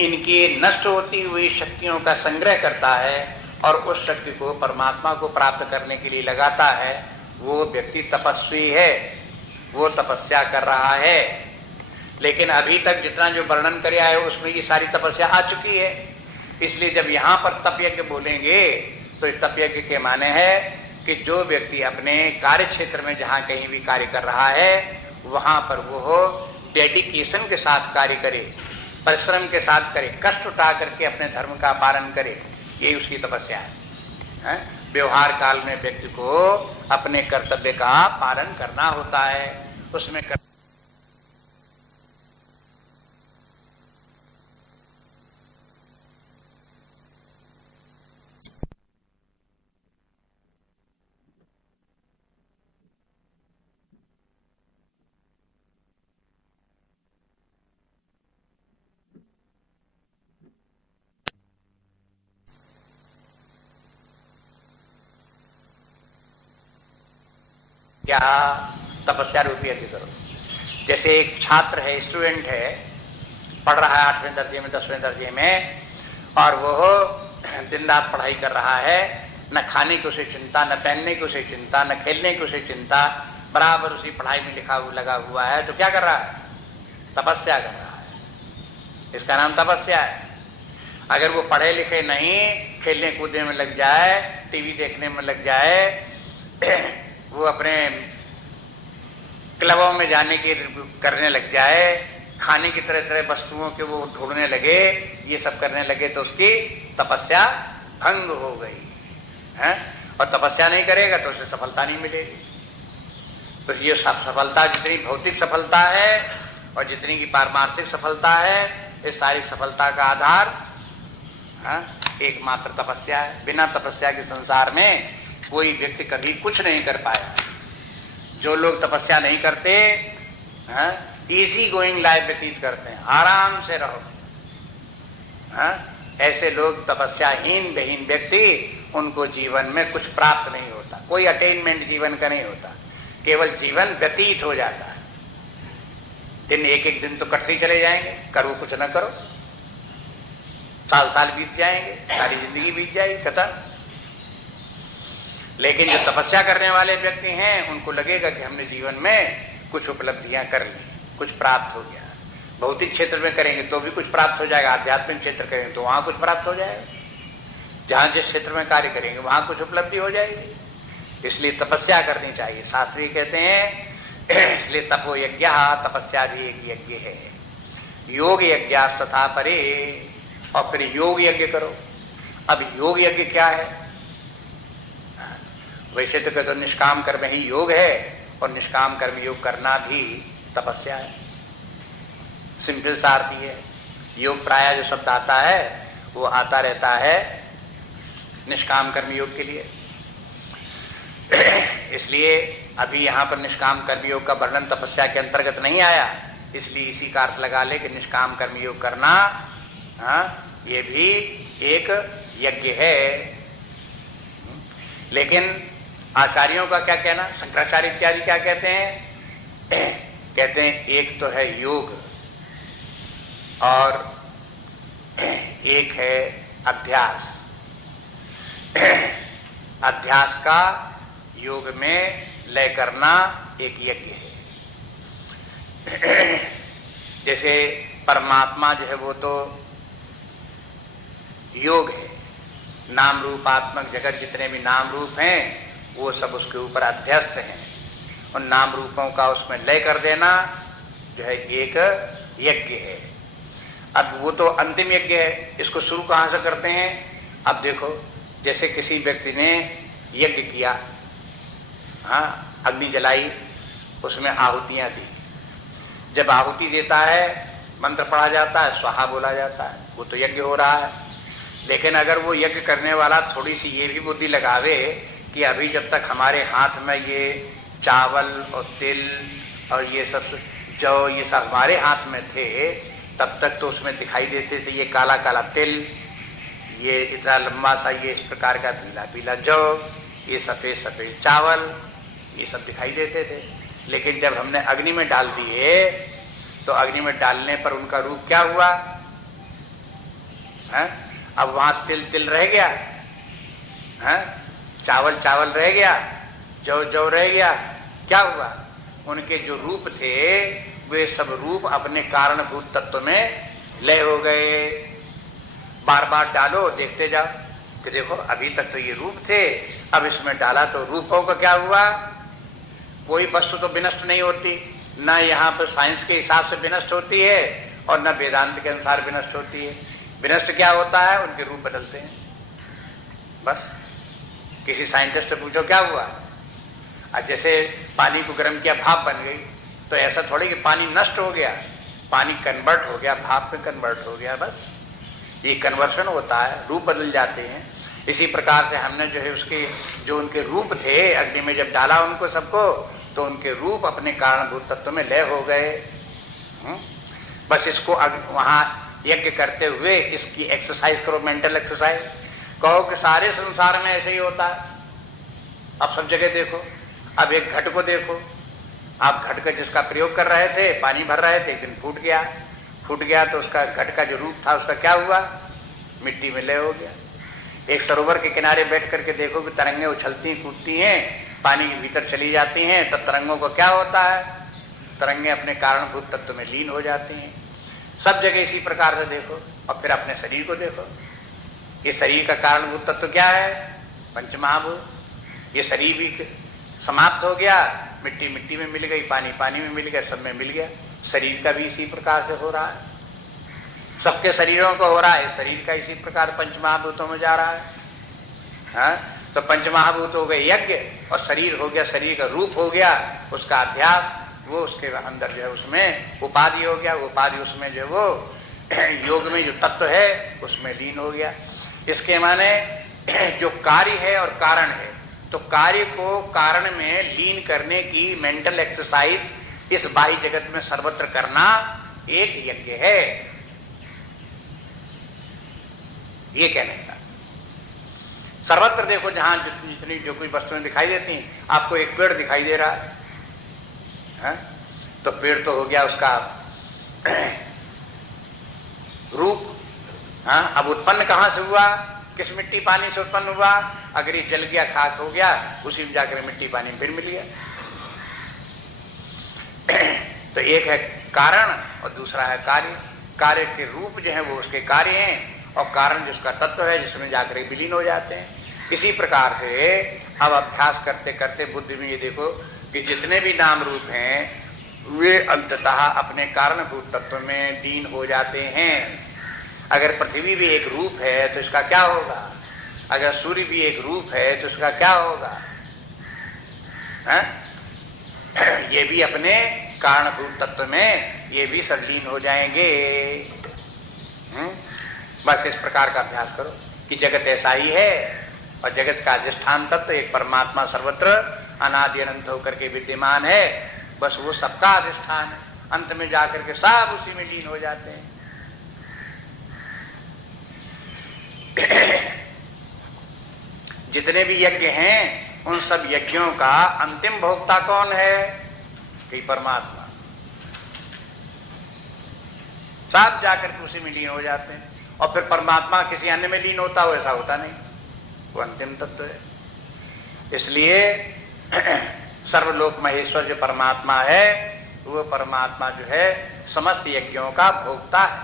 इनकी नष्ट होती हुई शक्तियों का संग्रह करता है और उस शक्ति को परमात्मा को प्राप्त करने के लिए लगाता है, वो व्यक्ति तपस्वी है, वो तपस्या कर रहा है। लेकिन अभी तक जितना जो वर्णन कर आए उसमें ये सारी तपस्या आ चुकी है। इसलिए जब यहां पर तप यज्ञ बोलेंगे तो इस तप यज्ञ के माने है कि जो व्यक्ति अपने कार्य क्षेत्र में जहां कहीं भी कार्य कर रहा है वहां पर वो डेडिकेशन के साथ कार्य करे, परिश्रम के साथ करे, कष्ट उठा करके अपने धर्म का पालन करे, यही उसकी तपस्या है। व्यवहार काल में व्यक्ति को अपने कर्तव्य का पालन करना होता है, उसमें क्या तपस्या रूपी यज्ञ करो। जैसे एक छात्र है, स्टूडेंट है, पढ़ रहा है 8वें दर्जे में, 10वें दर्जे में, और वो दिन रात पढ़ाई कर रहा है, न खाने की उसे चिंता, न पहनने की उसे चिंता, न खेलने की उसे चिंता, बराबर उसी पढ़ाई में लगा हुआ है, तो क्या कर रहा है? तपस्या कर रहा है। इसका नाम तपस्या है। अगर वो पढ़े लिखे नहीं, खेलने कूदने में लग जाए, टीवी देखने में लग जाए, वो अपने क्लबों में जाने की करने लग जाए, खाने की तरह तरह वस्तुओं के वो ढूंढने लगे, ये सब करने लगे, तो उसकी तपस्या भंग हो गई है। और तपस्या नहीं करेगा तो उसे सफलता नहीं मिलेगी। तो ये सब सफलता, जितनी भौतिक सफलता है और जितनी की पारमार्थिक सफलता है, इस सारी सफलता का आधार एकमात्र तपस्या है। बिना तपस्या के संसार में कोई व्यक्ति कभी कुछ नहीं कर पाया। जो लोग तपस्या नहीं करते, इजी गोइंग लाइफ व्यतीत करते हैं, आराम से रहो, ऐसे लोग तपस्याहीन बहीन व्यक्ति, उनको जीवन में कुछ प्राप्त नहीं होता, कोई अटेनमेंट जीवन का नहीं होता, केवल जीवन व्यतीत हो जाता है। दिन एक एक दिन तो कटते चले जाएंगे, करो कुछ न करो, साल साल बीत जाएंगे, सारी जिंदगी बीत जाएगी, खत्म। लेकिन जो तपस्या करने वाले व्यक्ति हैं, उनको लगेगा कि हमने जीवन में कुछ उपलब्धियां कर ली, कुछ प्राप्त हो गया। भौतिक क्षेत्र में करेंगे तो भी कुछ प्राप्त हो जाएगा, आध्यात्मिक क्षेत्र करेंगे तो वहां कुछ प्राप्त हो जाएगा, जहां जिस क्षेत्र में कार्य करेंगे वहां कुछ उपलब्धि हो जाएगी। इसलिए तपस्या करनी चाहिए। शास्त्री कहते हैं इसलिए तपो यज्ञ, तपस्या भी एक यज्ञ है। योग यज्ञ तथा परे, और फिर योग यज्ञ करो। अब योग यज्ञ क्या है? वैसे तो कहते निष्काम कर्म ही योग है, और निष्काम कर्म योग करना भी तपस्या है। सिंपल सा अर्थ ही है। योग प्राय जो शब्द आता है वो आता रहता है निष्काम कर्म योग के लिए। इसलिए अभी यहां पर निष्काम कर्म योग का वर्णन तपस्या के अंतर्गत नहीं आया, इसलिए इसी का अर्थ लगा ले कि निष्काम कर्म योग करना, ये भी एक यज्ञ है। लेकिन आचार्यों का क्या कहना, शंकराचार्य इत्यादि क्या कहते हैं? कहते हैं एक तो है योग और एक है अध्यास। अध्यास का योग में लय करना एक यज्ञ है। जैसे परमात्मा जो है वो तो योग है, नाम रूपात्मक जगत जितने भी नाम रूप हैं वो सब उसके ऊपर अध्यस्त हैं, उन नाम रूपों का उसमें लय कर देना जो है एक यज्ञ है। अब वो तो अंतिम यज्ञ है, इसको शुरू कहां से करते हैं? अब देखो, जैसे किसी व्यक्ति ने यज्ञ किया, अग्नि जलाई, उसमें आहुतियां दी, जब आहुति देता है मंत्र पढ़ा जाता है, स्वाहा बोला जाता है, वो तो यज्ञ हो रहा है। लेकिन अगर वो यज्ञ करने वाला थोड़ी सी ये भी बुद्धि लगावे कि अभी जब तक हमारे हाथ में ये चावल और तिल और ये सब जो ये सब हमारे हाथ में थे तब तक तो उसमें दिखाई देते थे ये काला काला तिल, ये इतना लंबा सा ये इस प्रकार का पीला पीला जौ, ये सफेद सफेद चावल, ये सब दिखाई देते थे। लेकिन जब हमने अग्नि में डाल दिए तो अग्नि में डालने पर उनका रूप क्या हुआ है? अब वहां तिल तिल रह गया है, चावल चावल रह गया, जौ जौ रह गया। क्या हुआ? उनके जो रूप थे वे सब रूप अपने कारणभूत तत्व में लय हो गए। बार बार डालो देखते जाओ कि देखो अभी तक तो ये रूप थे, अब इसमें डाला तो रूपों का क्या हुआ? कोई वस्तु तो विनष्ट नहीं होती, ना यहाँ पर साइंस के हिसाब से विनष्ट होती है और न वेदांत के अनुसार विनष्ट होती है। विनष्ट क्या होता है? उनके रूप बदलते हैं बस। किसी साइंटिस्ट से पूछो क्या हुआ? आज जैसे पानी को गर्म किया, भाप बन गई, तो ऐसा थोड़ी कि पानी नष्ट हो गया, पानी कन्वर्ट हो गया, भाप में कन्वर्ट हो गया, बस ये कन्वर्शन होता है, रूप बदल जाते हैं। इसी प्रकार से हमने जो है उसके जो उनके रूप थे अग्नि में जब डाला उनको सबको, तो उनके रूप अपने कारणभूत तत्व में लय हो गए। बस इसको वहां यज्ञ करते हुए इसकी एक्सरसाइज करो, मेंटल एक्सरसाइज। कहो कि सारे संसार में ऐसे ही होता है, अब सब जगह देखो। अब एक घट को देखो, आप घट का जिसका प्रयोग कर रहे थे, पानी भर रहे थे, एक दिन फूट गया तो उसका घट का जो रूप था उसका क्या हुआ? मिट्टी में लय हो गया। एक सरोवर के किनारे बैठ करके देखो कि तरंगे उछलती कूदती हैं, पानी के भीतर चली जाती हैं, तब तरंगों को क्या होता है? तरंगे अपने कारणभूत तत्व में लीन हो जाती हैं। सब जगह इसी प्रकार से देखो। और फिर अपने शरीर को देखो, ये शरीर का कारणभूत तत्व क्या है? पंचमहाभूत। ये शरीर भी समाप्त हो गया, मिट्टी मिट्टी में मिल गई, पानी पानी में मिल गया, सब में मिल गया। शरीर का भी इसी प्रकार से हो रहा है, सबके शरीरों को हो रहा है, शरीर का इसी प्रकार पंचमहाभूतों में जा रहा है। हाँ? तो पंचमहाभूत हो गए यज्ञ, और शरीर हो गया, शरीर का रूप हो गया, उसका अध्यास, वो उसके अंदर जो है उसमें उपाधि हो गया, उपाधि उसमें जो वो योग में जो तत्व है उसमें लीन हो गया। इसके माने जो कार्य है और कारण है, तो कार्य को कारण में लीन करने की मेंटल एक्सरसाइज इस बाह्य जगत में सर्वत्र करना एक यज्ञ है, ये कहने का। सर्वत्र देखो, जहां जितनी जो कोई वस्तुएं दिखाई देती हैं, आपको एक पेड़ दिखाई दे रहा है, तो पेड़ तो हो गया उसका रूप। हाँ, अब उत्पन्न कहां से हुआ? किस मिट्टी पानी से उत्पन्न हुआ? अगर ये जल गया, खाक हो गया, उसी में जाकर मिट्टी पानी फिर मिल गया। तो एक है कारण और दूसरा है कार्य। कार्य के रूप जो है वो उसके कार्य हैं, और कारण जिसका तत्व है जिसमें जाकर विलीन हो जाते हैं। इसी प्रकार से अब अभ्यास करते करते बुद्धि में ये देखो कि जितने भी नाम रूप हैं वे अंततः अपने कारणभूत तत्व में लीन हो जाते हैं। अगर पृथ्वी भी एक रूप है तो इसका क्या होगा? अगर सूर्य भी एक रूप है तो इसका क्या होगा? ये भी अपने कारणभूत तत्व में ये भी सब लीन हो जाएंगे। बस इस प्रकार का अभ्यास करो कि जगत ऐसा ही है, और जगत का अधिष्ठान तत्व एक परमात्मा सर्वत्र अनादि अनंत होकर के विद्यमान है। बस वो सबका अधिष्ठान है, अंत में जाकर के सब उसी में लीन हो जाते हैं। जितने भी यज्ञ हैं उन सब यज्ञों का अंतिम भोक्ता कौन है? कि परमात्मा। सब जाकर के उसी में लीन हो जाते हैं, और फिर परमात्मा किसी अन्य में लीन होता हो ऐसा होता नहीं, वो अंतिम तत्व है। इसलिए सर्वलोक महेश्वर जो परमात्मा है वो परमात्मा जो है समस्त यज्ञों का भोक्ता है,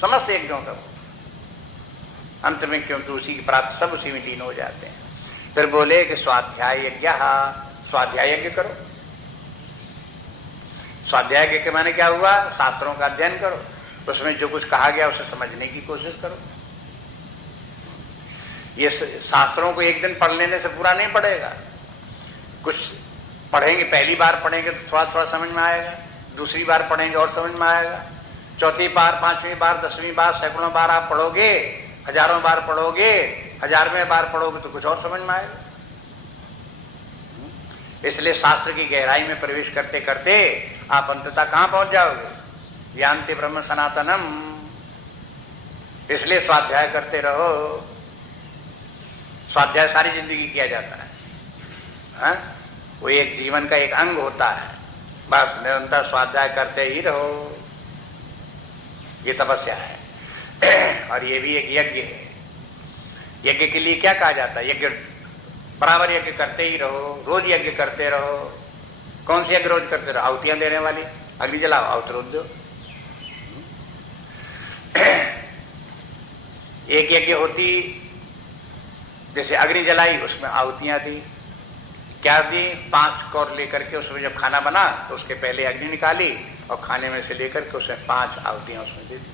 समस्त यज्ञों का अंत में, क्योंकि उसी की प्राप्त सब उसी में लीन हो जाते हैं। फिर बोले कि स्वाध्याय यज्ञ, स्वाध्याय यज्ञ करो। स्वाध्याय यज्ञ के माने क्या हुआ? शास्त्रों का अध्ययन करो, उसमें जो कुछ कहा गया उसे समझने की कोशिश करो। ये शास्त्रों को एक दिन पढ़ लेने से पूरा नहीं पड़ेगा। कुछ पढ़ेंगे, पहली बार पढ़ेंगे तो थोड़ा थोड़ा समझ में आएगा, दूसरी बार पढ़ेंगे और समझ में आएगा, चौथी बार, पांचवी बार, 10वीं बार, सैकड़ों बार आप पढ़ोगे, हजारों बार पढ़ोगे, 1000वें बार पढ़ोगे तो कुछ और समझ में आएगा। इसलिए शास्त्र की गहराई में प्रवेश करते करते आप अंततः कहां पहुंच जाओगे? यान्ति ब्रह्म सनातनम। इसलिए स्वाध्याय करते रहो। स्वाध्याय सारी जिंदगी किया जाता है, हाँ? वो एक जीवन का एक अंग होता है। बस निरंतर स्वाध्याय करते ही रहो, ये तपस्या है। और ये भी एक यज्ञ है। यज्ञ के लिए क्या कहा जाता है? यज्ञ बराबर यज्ञ करते ही रहो, रोज यज्ञ करते रहो। कौन सी यज्ञ रोज करते रहो? आहुतियां देने वाली, अग्नि जलाओ, आहुति रोज दो। एक यज्ञ होती, जैसे अग्नि जलाई, उसमें आहुतियां दी। क्या दी? 5 कौर लेकर के उसमें जब खाना बना तो उसके पहले अग्नि निकाली और खाने में से लेकर के उसमें 5 आहुतियां उसमें दे दी।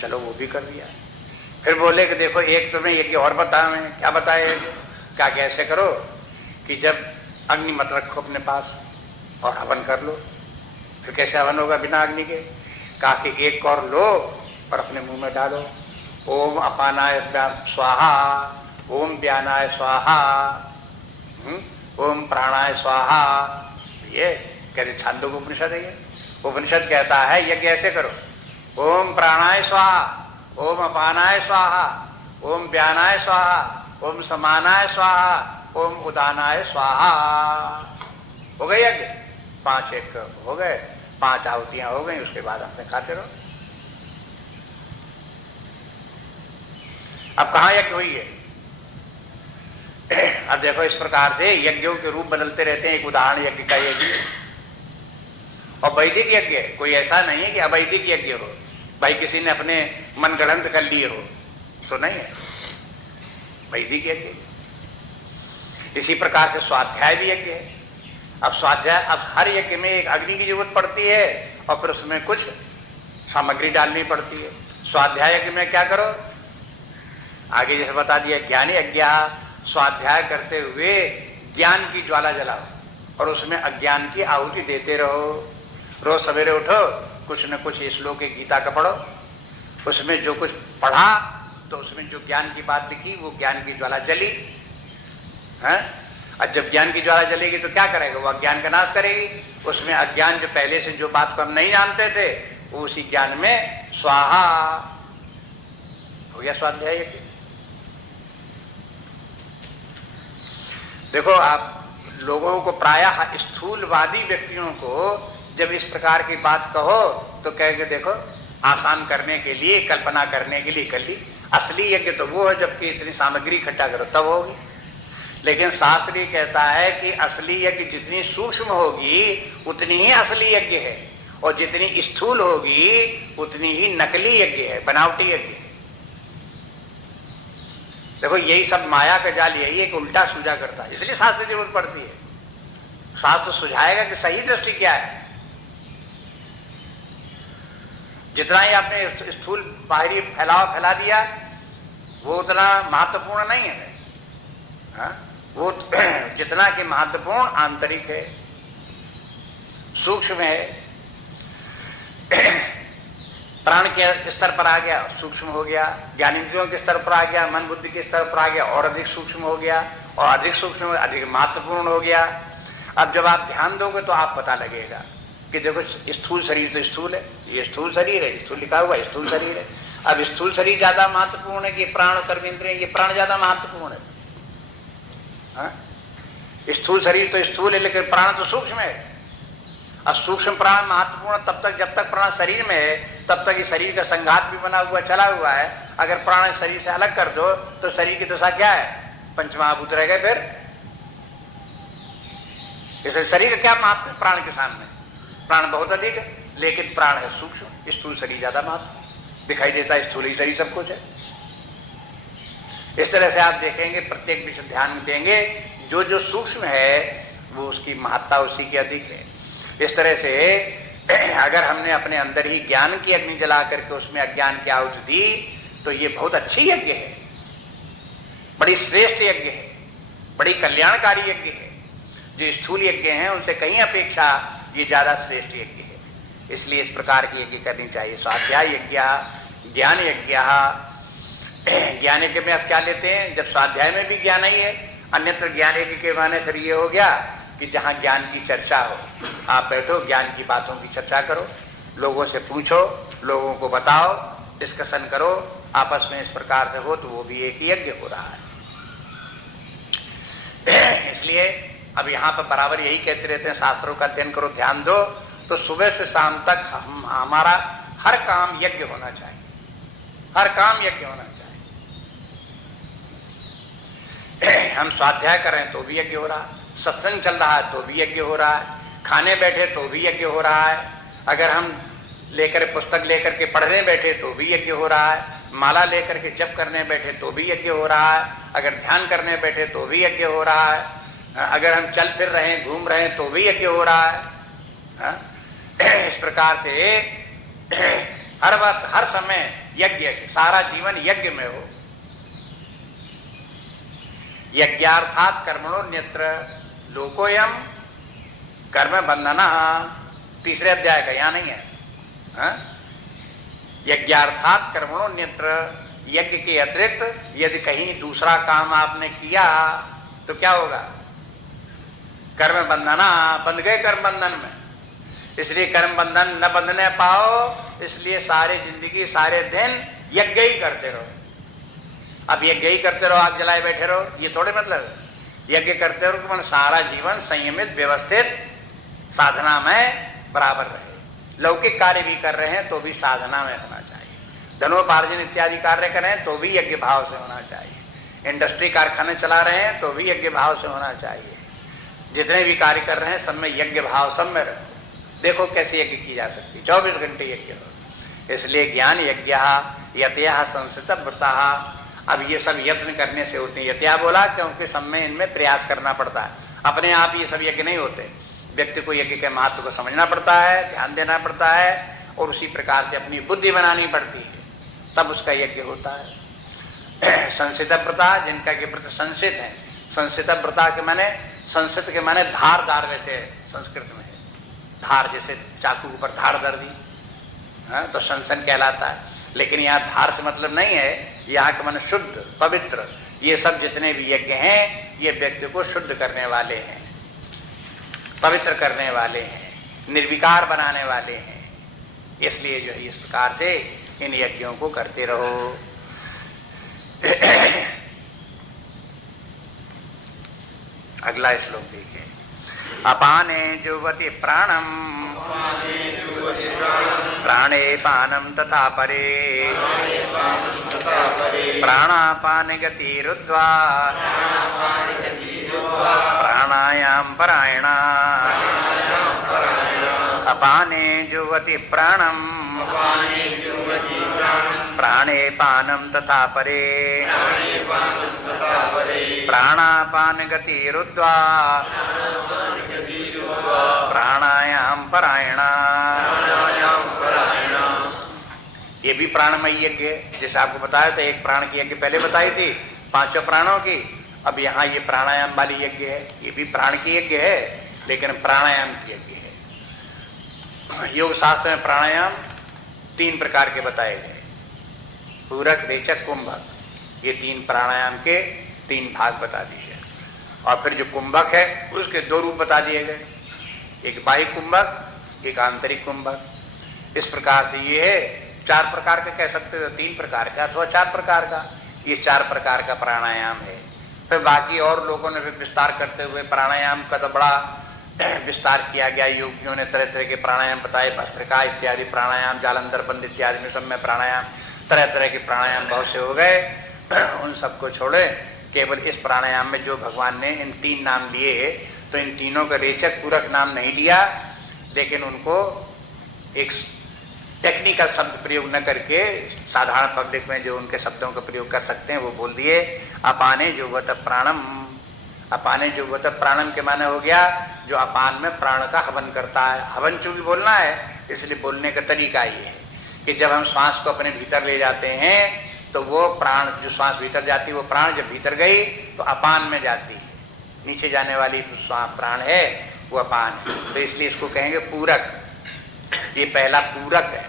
चलो वो भी कर दिया। फिर बोले कि देखो एक तुम्हें यज्ञ और बताया। मैं क्या बताया? क्या कैसे करो कि जब अग्नि मत रखो अपने पास और हवन कर लो। फिर कैसे हवन होगा बिना अग्नि के? कहा कि 1 कौर लो और अपने मुंह में डालो। ओम अपानाय स्वाहा, ओम व्यानाय स्वाहा, ओम प्राणाय स्वाहा। ये कहते छांदोग्य उपनिषद है। ये उपनिषद कहता है यज्ञ ऐसे करो। ओम प्राणाय स्वाहा, ओम अपानाय स्वाहा, ओम व्यानाय स्वाहा, ओम समानाय स्वाहा, ओम उदानाय स्वाहा। हो गए यज्ञ? 5 एक हो गए, 5 आहुतियां हो गई। उसके बाद अपने खाते रहो। अब कहां यज्ञ हुई है? अब देखो इस प्रकार से यज्ञों के रूप बदलते रहते हैं। एक उदाहरण यज्ञ का यज्ञ और वैदिक यज्ञ है। कोई ऐसा नहीं है कि अवैदिक यज्ञ हो, भाई किसी ने अपने मन गढ़ंत कर लिए हो, तो नहीं है। वैदिक यज्ञ। इसी प्रकार से स्वाध्याय भी यज्ञ है। अब स्वाध्याय, अब हर यज्ञ में एक अग्नि की जरूरत पड़ती है और फिर उसमें कुछ सामग्री डालनी पड़ती है। स्वाध्याय यज्ञ में क्या करो? आगे जैसे बता दिया, ज्ञान यज्ञ। स्वाध्याय करते हुए ज्ञान की ज्वाला जलाओ और उसमें अज्ञान की आहुति देते रहो। रोज सवेरे उठो, कुछ न कुछ श्लोक गीता का पढ़ो। उसमें जो कुछ पढ़ा तो उसमें जो ज्ञान की बात लिखी वो ज्ञान की ज्वाला जली है। और जब ज्ञान की ज्वाला जलेगी तो क्या करेगा? वो अज्ञान का नाश करेगी। उसमें अज्ञान जो पहले से जो बात को हम नहीं जानते थे वो उसी ज्ञान में स्वाहा हो गया। स्वाध्याय यज्ञ। देखो आप लोगों को, प्रायः स्थूलवादी व्यक्तियों को जब इस प्रकार की बात कहो तो कहेंगे देखो आसान करने के लिए, कल्पना करने के लिए कर ली। असली यज्ञ तो वो है जबकि इतनी सामग्री इकट्ठा करो तब होगी। लेकिन शास्त्र ये कहता है कि असली यज्ञ जितनी सूक्ष्म होगी उतनी ही असली यज्ञ है और जितनी स्थूल होगी उतनी ही नकली यज्ञ है, बनावटी यज्ञ है। देखो यही सब माया का जाल यही है कि उल्टा सूझा करता है। इसलिए शास्त्र की जरूरत पड़ती है। शास्त्र सुझाएगा कि सही दृष्टि क्या है। जितना ही आपने स्थूल बाहरी फैलाव फैला दिया वो उतना महत्वपूर्ण नहीं है। हाँ? वो जितना कि महत्वपूर्ण आंतरिक है, सूक्ष्म है। प्राण के स्तर पर आ गया, सूक्ष्म हो गया। ज्ञानेंद्रियों के स्तर पर आ गया, मन बुद्धि के स्तर पर आ गया और अधिक सूक्ष्म हो गया और अधिक सूक्ष्म, अधिक महत्वपूर्ण हो गया। अब जब आप ध्यान दोगे तो आप पता लगेगा कि देखो स्थूल शरीर तो स्थूल है, ये स्थूल शरीर है, स्थूल लिखा हुआ स्थूल शरीर है। अब स्थूल शरीर ज्यादा महत्वपूर्ण है कि प्राण और कर्मेंद्रिय? ये प्राण ज्यादा महत्वपूर्ण है। हाँ? स्थूल शरीर तो स्थूल है लेकिन प्राण तो सूक्ष्म है। अब सूक्ष्म प्राण महत्वपूर्ण तब तक जब तक प्राण शरीर में है, तब तक ये शरीर का संघात भी बना हुआ चला हुआ है। अगर प्राण शरीर से अलग कर दो तो शरीर की दशा क्या है? पंचमहाभूत रह गए। फिर इसलिए शरीर का क्या महत्व प्राण के सामने? प्राण बहुत अधिक है लेकिन प्राण है सूक्ष्म, स्थूल शरीर ज्यादा महत्व दिखाई देता है। स्थूल ही शरीर सब कुछ है। इस तरह से आप देखेंगे, प्रत्येक विषय ध्यान में देंगे, जो जो सूक्ष्म है वो उसकी महत्ता उसी की अधिक है। इस तरह से अगर हमने अपने अंदर ही ज्ञान की अग्नि जला करके उसमें अज्ञान की आहुति दी तो ये बहुत अच्छी यज्ञ है, बड़ी श्रेष्ठ यज्ञ है, बड़ी कल्याणकारी यज्ञ है। जो स्थूल यज्ञ हैं उनसे कहीं अपेक्षा ये ज्यादा श्रेष्ठ यज्ञ है। इसलिए इस प्रकार की यज्ञ करनी चाहिए। स्वाध्याय यज्ञ, ज्ञान यज्ञ। ज्ञान यज्ञ में आप क्या लेते हैं? जब स्वाध्याय में भी ज्ञान ही है अन्यत्र ज्ञान यज्ञ के माने फिर ये हो गया कि जहां ज्ञान की चर्चा हो, आप बैठो, ज्ञान की बातों की चर्चा करो, लोगों से पूछो, लोगों को बताओ, डिस्कशन करो, आपस में इस प्रकार से हो तो वो भी एक यज्ञ हो रहा है। इसलिए अब यहां पर बराबर यही कहते रहते हैं, शास्त्रों का अध्ययन करो, ध्यान दो, तो सुबह से शाम तक हमारा हर काम यज्ञ होना चाहिए, हर काम यज्ञ होना चाहिए। हम स्वाध्याय करें तो भी यज्ञ हो रहा है, सत्संग चल रहा है तो भी यज्ञ हो रहा है, खाने बैठे तो भी यज्ञ हो रहा है, अगर हम लेकर पुस्तक लेकर के पढ़ने बैठे तो भी यज्ञ हो रहा है, माला लेकर के जप करने बैठे तो भी यज्ञ हो रहा है, अगर ध्यान करने बैठे तो भी यज्ञ हो रहा है, अगर हम चल फिर रहे हैं, घूम रहे हैं तो भी यज्ञ हो रहा है। इस प्रकार से हर वक्त हर समय यज्ञ, सारा जीवन यज्ञ में हो। यज्ञार्थात कर्मणोन्यत्र लोकोयम कर्म बंधना, तीसरे अध्याय का, यहां नहीं है। यज्ञार्थात कर्मणोन्यत्र, यज्ञ के अतिरिक्त यदि कहीं दूसरा काम आपने किया तो क्या होगा? कर्म बंधना, बंध गए कर्म बंधन में। इसलिए कर्म बंधन न बंधने पाओ, इसलिए सारे जिंदगी सारे दिन यज्ञ ही करते रहो। अब यज्ञ ही करते रहो, आग जलाए बैठे रहो, ये थोड़े मतलब यज्ञ करते रहो तो सारा जीवन संयमित व्यवस्थित साधना में बराबर रहे। लौकिक कार्य भी कर रहे हैं तो भी साधना में होना चाहिए, धनोपार्जन इत्यादि कार्य कर रहे हैं तो भी यज्ञ भाव से होना चाहिए, इंडस्ट्री कारखाने चला रहे हैं तो भी यज्ञ भाव से होना चाहिए, जितने भी कार्य कर रहे हैं सब में यज्ञ भाव सब में रहो। देखो कैसे यज्ञ की जा सकती, 24 घंटे यज्ञ हो। इसलिए ज्ञान यज्ञ यतया संस्थित व्रता, अब ये सब यत्न करने से होते हैं। यत्या बोला क्योंकि सब में इनमें प्रयास करना पड़ता है, अपने आप ये सब यज्ञ नहीं होते। व्यक्ति को यज्ञ के महत्व को समझना पड़ता है, ध्यान देना पड़ता है और उसी प्रकार से अपनी बुद्धि बनानी पड़ती है, तब उसका यज्ञ होता है। संसित व्रता, जिनका के व्रत संसित है, संसित व्रता के माने, संसित के माने धारदार, वैसे संस्कृत में है धार, जैसे चाकू के ऊपर धार दर दी, तो संसन कहलाता है। लेकिन यहाँ धार से मतलब नहीं है, यहाँ के माने शुद्ध पवित्र। ये सब जितने भी यज्ञ हैं ये व्यक्ति को शुद्ध करने वाले हैं, पवित्र करने वाले हैं, निर्विकार बनाने वाले हैं। इसलिए जो है इस प्रकार से इन यज्ञों को करते रहो। अगला श्लोक देखिए। अपाने जुवति प्राणम प्राणे पानम तथा परे प्राणापान गतिरुद्ध्वा प्राणायाम परायणा। अपाने जुवति प्राणम प्राणे पानम तथा परे प्राणापान गतिरुद्ध्वा प्राणायाम परायणा। ये भी प्राणमय यज्ञ है, जैसे आपको बताया था, एक प्राण की यज्ञ पहले बताई थी, 5 प्राणों की। अब यहाँ ये प्राणायाम वाली यज्ञ है, ये भी प्राण की यज्ञ है लेकिन प्राणायाम की यज्ञ है। योग शास्त्र में प्राणायाम 3 प्रकार के बताए गए, पूरक, रेचक, कुंभक। ये 3 प्राणायाम के 3 भाग बता दिए। और फिर जो कुंभक है उसके 2 रूप बता दिए गए, एक बाह्य कुंभक, एक आंतरिक कुंभक। इस प्रकार से ये है 4 प्रकार का, कह सकते हो 3 प्रकार का अथवा 4 प्रकार का, ये 4 प्रकार का प्राणायाम है। फिर बाकी और लोगों ने फिर विस्तार करते हुए प्राणायाम का तो बड़ा विस्तार किया गया। योगियों ने तरह तरह के प्राणायाम बताए, भस्त्रिका इत्यादि प्राणायाम, जालंधर बंद इत्यादि में सब में प्राणायाम, तरह तरह के प्राणायाम बहुत से हो गए। उन सबको छोड़े केवल इस प्राणायाम में जो भगवान ने इन 3 नाम दिए, तो इन तीनों का रेचक पूरक नाम नहीं दिया, लेकिन उनको एक टेक्निकल शब्द प्रयोग न करके साधारण पब्लिक में जो उनके शब्दों का प्रयोग कर सकते हैं वो बोल दिए। अपाने जुवत प्राणम, अपाने जुवत प्राणम के माने हो गया जो अपान में प्राण का हवन करता है। हवन चूंकि बोलना है, इसलिए बोलने का तरीका ये है कि जब हम श्वास को अपने भीतर ले जाते हैं तो वो प्राण, जो श्वास भीतर जाती है, वो प्राण जब भीतर गई तो अपान में जाती है, नीचे जाने वाली श्वास प्राण है वो अपान है। तो इसलिए इसको कहेंगे पूरक। ये पहला पूरक है,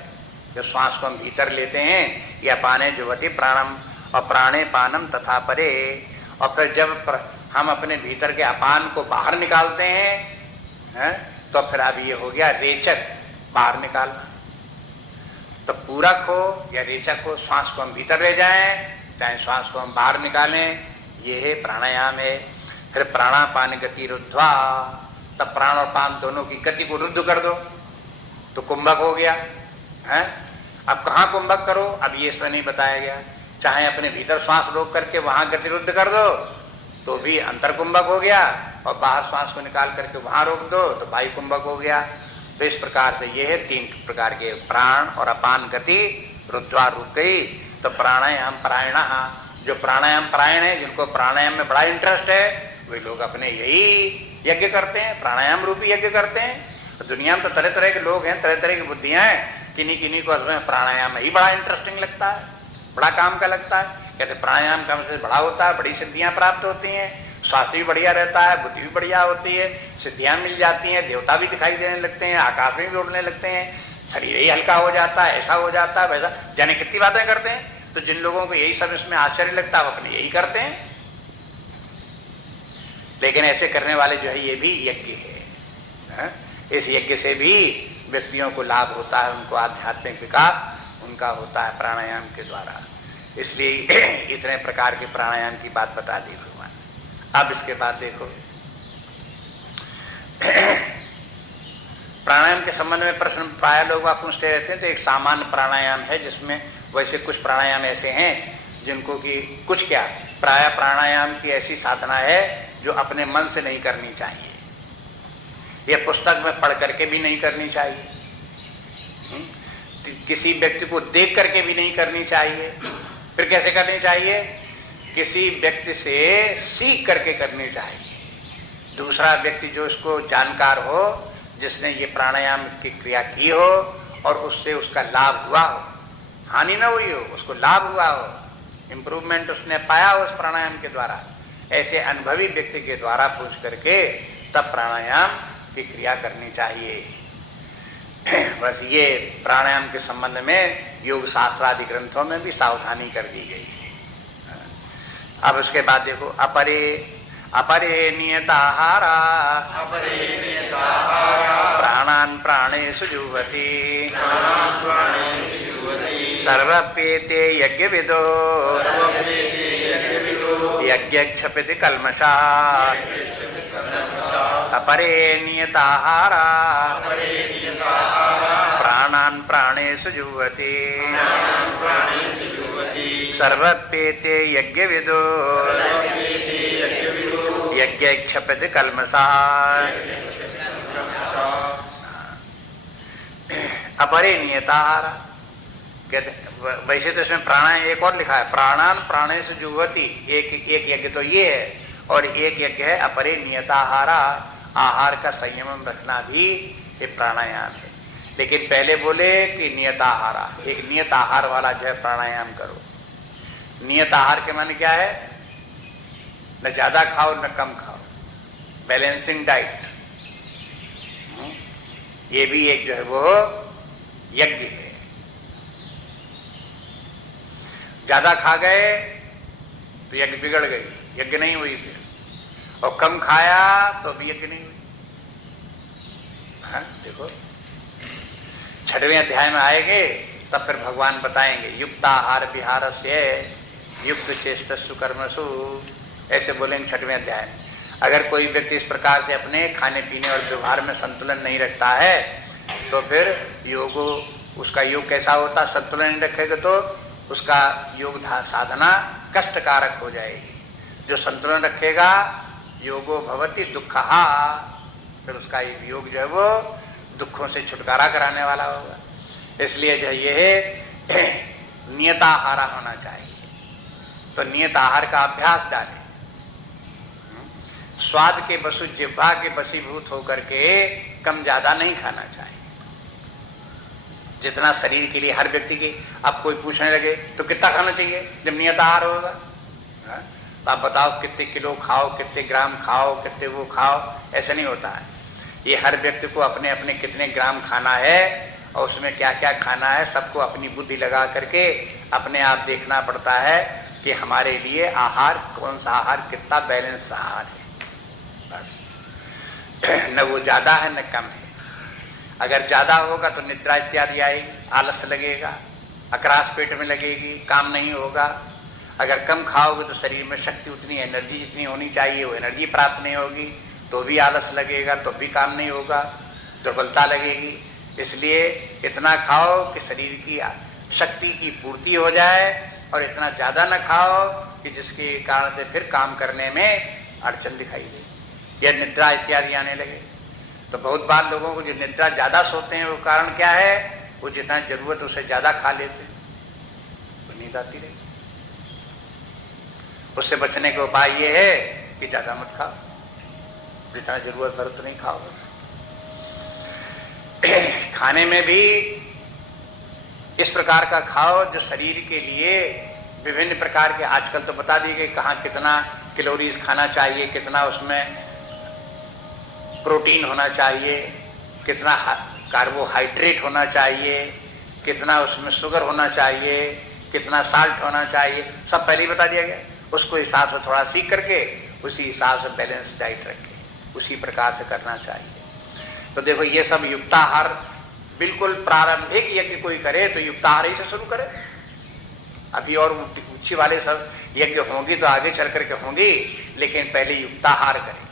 जो श्वास को हम भीतर लेते हैं, ये अपाने जुवति प्राणम, और प्राणे पानम तथा परे। और फिर जब हम अपने भीतर के अपान को बाहर निकालते हैं, तो फिर अब ये हो गया रेचक, बाहर निकालना। तो पूरक हो या रेचक हो, श्वास को हम भीतर ले जाएं चाहे श्वास को हम बाहर निकालें, ये है प्राणायाम है। फिर प्राणापान गति रुद्ध्वा, तब प्राण और पान दोनों की गति को रुद्ध कर दो तो कुंभक हो गया है। अब कहाँ कुंभक करो, अब ये इसमें नहीं बताया गया। चाहे अपने भीतर श्वास रोक करके वहां गति रुद्ध कर दो तो भी अंतर कुंभक हो गया, और बाहर श्वास को निकाल करके वहां रोक दो तो बाह्य कुंभक हो गया। तो इस प्रकार से ये है 3 प्रकार के प्राण और अपान गति रुद्ध्वा रुक गई। तो प्राणायाम प्रायण, जो प्राणायाम प्रायण है, जिनको प्राणायाम में बड़ा इंटरेस्ट है, वे लोग अपने यही यज्ञ करते हैं, प्राणायाम रूपी यज्ञ करते हैं। तो दुनिया में तो तरह तरह के लोग हैं, तरह तरह की बुद्धियां हैं, किन्हीं किन्हीं को प्राणायाम ही बड़ा इंटरेस्टिंग लगता है, बड़ा काम का लगता है। कहते प्राणायाम काम से बड़ा होता है, बड़ी सिद्धियां प्राप्त होती हैं, स्वास्थ्य भी बढ़िया रहता है, बुद्धि भी बढ़िया होती है, सिद्धियां मिल जाती हैं, देवता भी दिखाई देने लगते हैं, आकाश में भी उड़ने लगते हैं, शरीर ही हल्का हो जाता है, ऐसा हो जाता है वैसा, जाने कितनी बातें करते हैं। तो जिन लोगों को यही सब इसमें आश्चर्य लगता है वो अपने यही करते हैं। लेकिन ऐसे करने वाले जो है ये भी यज्ञ है। इस यज्ञ से भी व्यक्तियों को लाभ होता है, उनको आध्यात्मिक विकास उनका होता है प्राणायाम के द्वारा। इसलिए इतने प्रकार के प्राणायाम की बात बता दी भगवान। अब इसके बाद देखो प्राणायाम के संबंध में प्रश्न प्राय लोग पूछते रहते हैं। तो एक सामान्य प्राणायाम है, जिसमें वैसे कुछ प्राणायाम ऐसे हैं जिनको कि कुछ क्या प्राय प्राणायाम की ऐसी साधना है जो अपने मन से नहीं करनी चाहिए, यह पुस्तक में पढ़ करके भी नहीं करनी चाहिए, किसी व्यक्ति को देख करके भी नहीं करनी चाहिए। फिर कैसे करनी चाहिए? किसी व्यक्ति से सीख करके करनी चाहिए। दूसरा व्यक्ति जो इसको जानकार हो, जिसने ये प्राणायाम की क्रिया की हो और उससे उसका लाभ हुआ हो, हानि ना हुई हो, उसको लाभ हुआ हो, इंप्रूवमेंट उसने पाया हो उस प्राणायाम के द्वारा, ऐसे अनुभवी व्यक्ति के द्वारा पूछ करके तब प्राणायाम की क्रिया करनी चाहिए। बस ये प्राणायाम के संबंध में योग शास्त्र आदि ग्रंथों में भी सावधानी कर दी गई है। अब उसके बाद देखो अपरे नियताहारा प्राणान प्राणेषु जुह्वति सर्वप्येते यज्ञविदो यज्ञक्षपिति कल्मषा अपरे नियताहारा प्राणान प्राणेषु जुह्वति सर्वप्येते यज्ञविदो यज्ञक्षपिति कल्मषा। अपरे नियताहारा कहते, वैसे तो इसमें प्राणायाम एक और लिखा है, प्राणान प्राणेषु जुह्वति, एक यज्ञ तो ये है, और एक यज्ञ है अपरे नियताहारा, आहार का संयम रखना भी ये प्राणायाम है। लेकिन पहले बोले कि नियताहारा, एक नियत आहार वाला जो है प्राणायाम करो। नियत आहार के माने क्या है? न ज्यादा खाओ न कम खाओ, बैलेंसिंग डाइट। ये भी एक जो है वो यज्ञ है। ज्यादा खा गए तो यज्ञ बिगड़ गई, यज्ञ नहीं हुई फिर, और कम खाया तो भी यज्ञ नहीं हुई। हाँ देखो 6वें अध्याय में आएंगे तब फिर भगवान बताएंगे युक्ताहार विहारस्य युक्त चेष्टस्सु कर्मसु, ऐसे बोलेंगे 6वें अध्याय में। अगर कोई व्यक्ति इस प्रकार से अपने खाने पीने और व्यवहार में संतुलन नहीं रखता है तो फिर योगो उसका योग कैसा होता? संतुलन नहीं रखेगा तो उसका योग साधना कष्टकारक हो जाएगी। जो संतुलन रखेगा योगो भवति दुःखहा, फिर उसका योग जो है वो दुखों से छुटकारा कराने वाला होगा। इसलिए जो ये है नियताहारा होना चाहिए। तो नियत आहार का अभ्यास डालें, स्वाद के बसु जिह्वा के बसीभूत होकर के कम ज्यादा नहीं खाना चाहिए, जितना शरीर के लिए हर व्यक्ति की। अब कोई पूछने लगे तो कितना खाना चाहिए जब नियत आहार होगा? तो आप बताओ कितने किलो खाओ, कितने ग्राम खाओ, कितने वो खाओ, ऐसा नहीं होता है। ये हर व्यक्ति को अपने अपने कितने ग्राम खाना है और उसमें क्या क्या खाना है सबको अपनी बुद्धि लगा करके अपने आप देखना पड़ता है। कि हमारे लिए आहार कौन सा आहार, कितना बैलेंस आहार है, बस। न वो ज्यादा है न कम है। अगर ज्यादा होगा तो निद्रा इत्यादि आएगी, आलस लगेगा, अकरास पेट में लगेगी, काम नहीं होगा। अगर कम खाओगे तो शरीर में शक्ति उतनी, एनर्जी जितनी होनी चाहिए वो एनर्जी प्राप्त नहीं होगी, तो भी आलस लगेगा, तो भी काम नहीं होगा, दुर्बलता लगेगी। इसलिए इतना खाओ कि शरीर की शक्ति की पूर्ति हो जाए, और इतना ज्यादा न खाओ कि जिसके कारण से फिर काम करने में अड़चन दिखाई दे या निद्रा इत्यादि आने लगे। तो बहुत बार लोगों को जो निद्रा ज्यादा सोते हैं वो कारण क्या है, वो जितना जरूरत उससे ज्यादा खा लेते हैं, तो नींद आती रही। उससे बचने का उपाय ये है कि ज्यादा मत खाओ, जितना जरूरत भर तो नहीं खाओ बस। खाने में भी इस प्रकार का खाओ जो शरीर के लिए विभिन्न प्रकार के, आजकल तो बता दिए गए कहाँ कितना कैलोरीज खाना चाहिए, कितना उसमें प्रोटीन होना चाहिए, कितना कार्बोहाइड्रेट होना चाहिए, कितना उसमें शुगर होना चाहिए, कितना साल्ट होना चाहिए, सब पहले ही बता दिया गया। उसको हिसाब से थोड़ा सीख करके उसी हिसाब से बैलेंस डाइट रखे, उसी प्रकार से करना चाहिए। तो देखो ये सब युक्ताहार, बिल्कुल प्रारंभिक यज्ञ कोई करे तो युक्ताहार ही से शुरू करे। अभी और ऊंची वाले सब यज्ञ होंगी तो आगे चल करके होंगी, लेकिन पहले युक्ताहार करे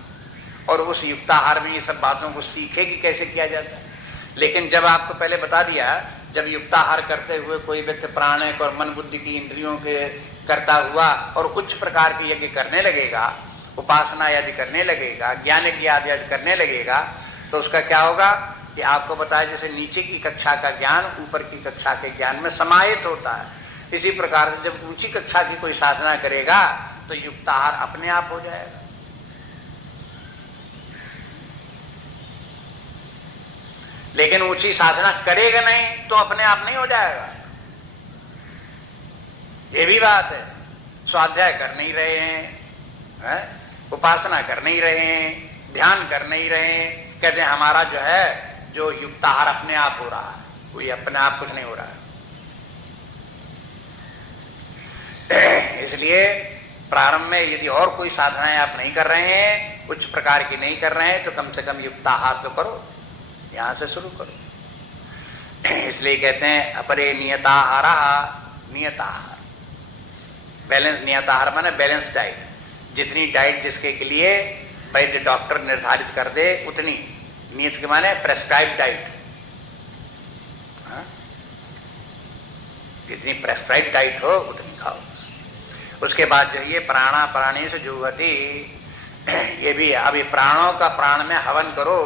और उस युक्ताहार में ये सब बातों को सीखे कि कैसे किया जाता है। लेकिन जब आपको पहले बता दिया, जब युक्ताहार करते हुए कोई व्यक्ति प्राणिक और मन बुद्धि की इंद्रियों के करता हुआ और उच्च प्रकार के यज्ञ करने लगेगा, उपासना यदि करने लगेगा, ज्ञान यज्ञ आदि करने लगेगा, तो उसका क्या होगा कि आपको बताया जैसे नीचे की कक्षा का ज्ञान ऊपर की कक्षा के ज्ञान में समाहित होता है, इसी प्रकार से जब ऊंची कक्षा की कोई साधना करेगा तो युक्ताहार अपने आप हो जाएगा। लेकिन ऊंची साधना करेगा नहीं तो अपने आप नहीं हो जाएगा, ये भी बात है। स्वाध्याय कर नहीं रहे हैं, उपासना कर नहीं रहे हैं, ध्यान कर नहीं रहे हैं, कहते हैं हमारा जो है जो युक्ताहार अपने आप हो रहा है, कोई अपने आप कुछ नहीं हो रहा है। इसलिए प्रारंभ में यदि और कोई साधनाएं आप नहीं कर रहे हैं, उच्च प्रकार की नहीं कर रहे हैं, तो कम से कम युक्ताहार तो करो, यहां से शुरू करो। इसलिए कहते हैं अपरे नियताहारा, नियताहार बैलेंस, नियताहार माने बैलेंस डाइट, जितनी डाइट जिसके के लिए वैद्य डॉक्टर निर्धारित कर दे उतनी, नियत के माने प्रेस्क्राइब डाइट, जितनी प्रेस्क्राइब डाइट हो उतनी खाओ। उसके बाद जो ये प्राणा प्राणी से जुहती, ये भी अब ये प्राणों का प्राण में हवन करो,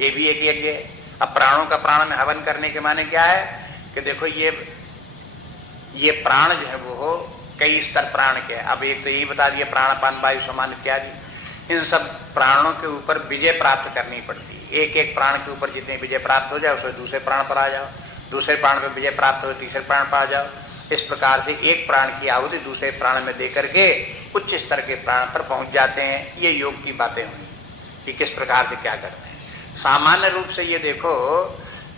ये भी एक यज्ञ है। अब प्राणों का प्राण में हवन करने के माने क्या है कि देखो ये प्राण जो है वो हो कई स्तर प्राण के। अब एक तो यही बता दिया प्राणपान वायु समान इत्यादि, इन सब प्राणों के ऊपर विजय प्राप्त करनी पड़ती है। एक एक प्राण के ऊपर जितने विजय प्राप्त हो जाए उससे दूसरे प्राण पर आ जाओ, दूसरे प्राण पर विजय प्राप्त हो तीसरे प्राण पर आ जाओ। इस प्रकार से एक प्राण की आहुति दूसरे प्राण में दे करके उच्च स्तर के प्राण पर पहुंच जाते हैं। ये योग की बातें हुई कि किस प्रकार से क्या करते हैं। सामान्य रूप से ये देखो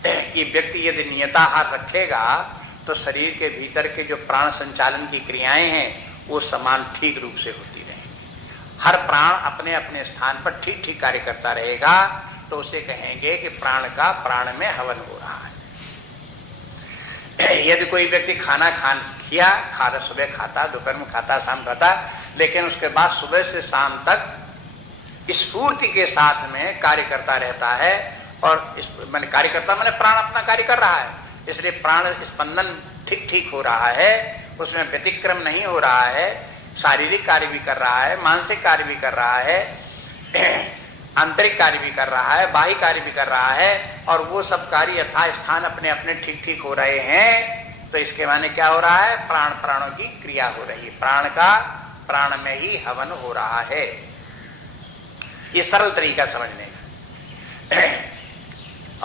कि व्यक्ति यदि नियताहार रखेगा तो शरीर के भीतर के जो प्राण संचालन की क्रियाएं हैं वो समान ठीक रूप से होती रहेंगी। हर प्राण अपने अपने स्थान पर ठीक ठीक कार्य करता रहेगा, तो उसे कहेंगे कि प्राण का प्राण में हवन हो रहा है। यदि कोई व्यक्ति खाना किया, खाना सुबह खाता, दोपहर में खाता, शाम खाता, लेकिन उसके बाद सुबह से शाम तक स्फूर्ति के साथ में कार्य करता रहता है, और मैंने कार्य करता मैंने प्राण अपना कार्य कर रहा है, इसलिए प्राण स्पंदन ठीक ठीक हो रहा है, उसमें व्यतिक्रम नहीं हो रहा है, शारीरिक कार्य भी कर रहा है, मानसिक कार्य भी कर रहा है, आंतरिक कार्य भी कर रहा है, बाह्य कार्य भी कर रहा है, और वो सब कार्य यथास्थान अपने अपने ठीक ठीक हो रहे हैं। तो इसके माने क्या हो रहा है, प्राण प्राणों की क्रिया हो रही है, प्राण का प्राण में ही हवन हो रहा है। ये सरल तरीका समझने का।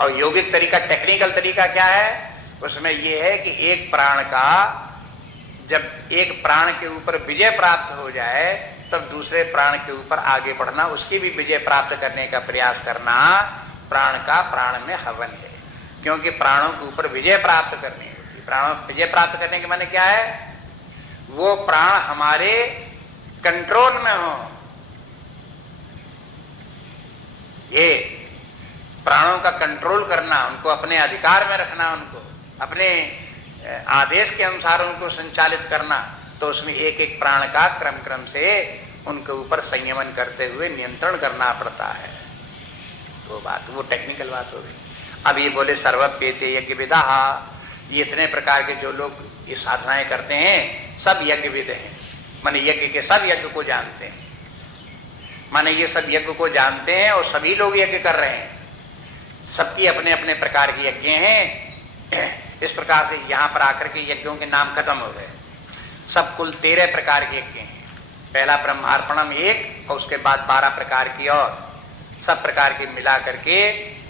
और यौगिक तरीका, टेक्निकल तरीका क्या है, उसमें यह है कि एक प्राण का, जब एक प्राण के ऊपर विजय प्राप्त हो जाए तब दूसरे प्राण के ऊपर आगे बढ़ना, उसकी भी विजय प्राप्त करने का प्रयास करना प्राण का प्राण में हवन है। क्योंकि प्राणों के ऊपर विजय प्राप्त करनी होती है। प्राणों विजय प्राप्त करने के माने क्या है, वो प्राण हमारे कंट्रोल में हो। ये प्राणों का कंट्रोल करना, उनको अपने अधिकार में रखना, उनको अपने आदेश के अनुसार उनको संचालित करना, तो उसमें एक एक प्राण का क्रम क्रम से उनके ऊपर संयमन करते हुए नियंत्रण करना पड़ता है। तो बात, वो टेक्निकल बात हो गई। अब ये बोले सर्वप्येते यज्ञ विदा, ये इतने प्रकार के जो लोग ये साधनाएं करते हैं सब यज्ञविद हैं, माने यज्ञ के सब यज्ञ को जानते हैं, माने ये सब यज्ञ को जानते हैं और सभी लोग यज्ञ कर रहे हैं, सबकी अपने अपने प्रकार के यज्ञ हैं। इस प्रकार से यहां पर आकर के यज्ञों के नाम खत्म हो गए। सब कुल 13 प्रकार के यज्ञ हैं। पहला ब्रह्मार्पणम एक, और उसके बाद 12 प्रकार की, और सब प्रकार के मिला करके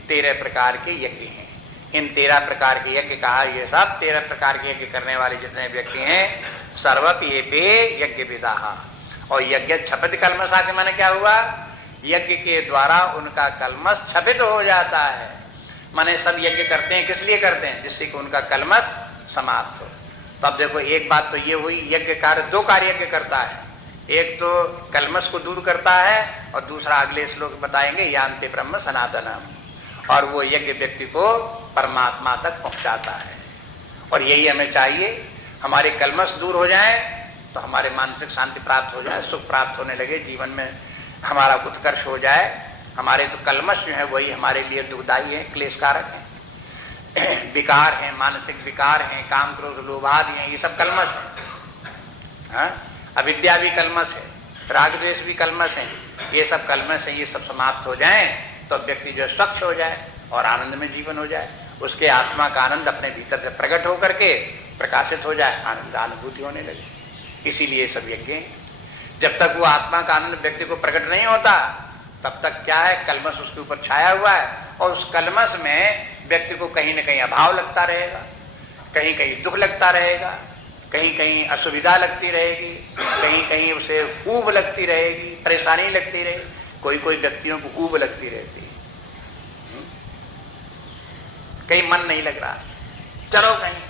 13 प्रकार के यज्ञ हैं। इन 13 प्रकार के यज्ञ कहा, ये सब 13 प्रकार के यज्ञ करने वाले जितने व्यक्ति हैं सर्वप्येते यज्ञ विदाहा। और यज्ञ छपित कलमश आके माने क्या हुआ, यज्ञ के द्वारा उनका कलमश छपित हो जाता है। माने सब यज्ञ करते हैं, किस लिए करते हैं, जिससे कि उनका कलमश समाप्त हो। तो अब देखो, एक बात तो ये हुई, यज्ञ कार्य, 2 कार्य यज्ञ करता है। एक तो कलमश को दूर करता है, और दूसरा अगले श्लोक बताएंगे यान्ते ब्रह्म सनातनम, और वो यज्ञ व्यक्ति को परमात्मा तक पहुंचाता है। और यही हमें चाहिए, हमारे कलमश दूर हो जाए तो हमारे मानसिक शांति प्राप्त हो जाए, सुख प्राप्त होने लगे, जीवन में हमारा उत्कर्ष हो जाए। हमारे तो कलमश जो है वही हमारे लिए दुखदायी है, क्लेशकारक है, विकार है, मानसिक विकार है, काम क्रोध लोभ आदि है, ये सब कलमश है। अविद्या भी कलमश है, राग द्वेष भी कलमश है, ये सब कलमश है। ये सब समाप्त हो जाए तो व्यक्ति जो स्वच्छ हो जाए और आनंद में जीवन हो जाए, उसके आत्मा का आनंद अपने भीतर से प्रकट होकर के प्रकाशित हो जाए, आनंद अनुभूति होने लगे। इसीलिए सब यज्ञ, जब तक वो आत्मा का आनंद व्यक्ति को प्रकट नहीं होता तब तक क्या है, कलमश उसके ऊपर छाया हुआ है, और उस कलमश में व्यक्ति को कहीं न कहीं अभाव लगता रहेगा, कहीं कहीं दुख लगता रहेगा, कहीं कहीं असुविधा लगती रहेगी, कहीं कहीं उसे ऊब लगती रहेगी, परेशानी लगती रहेगी। कोई कोई व्यक्तियों को ऊब लगती रहती है, कहीं मन नहीं लग रहा, चलो कहीं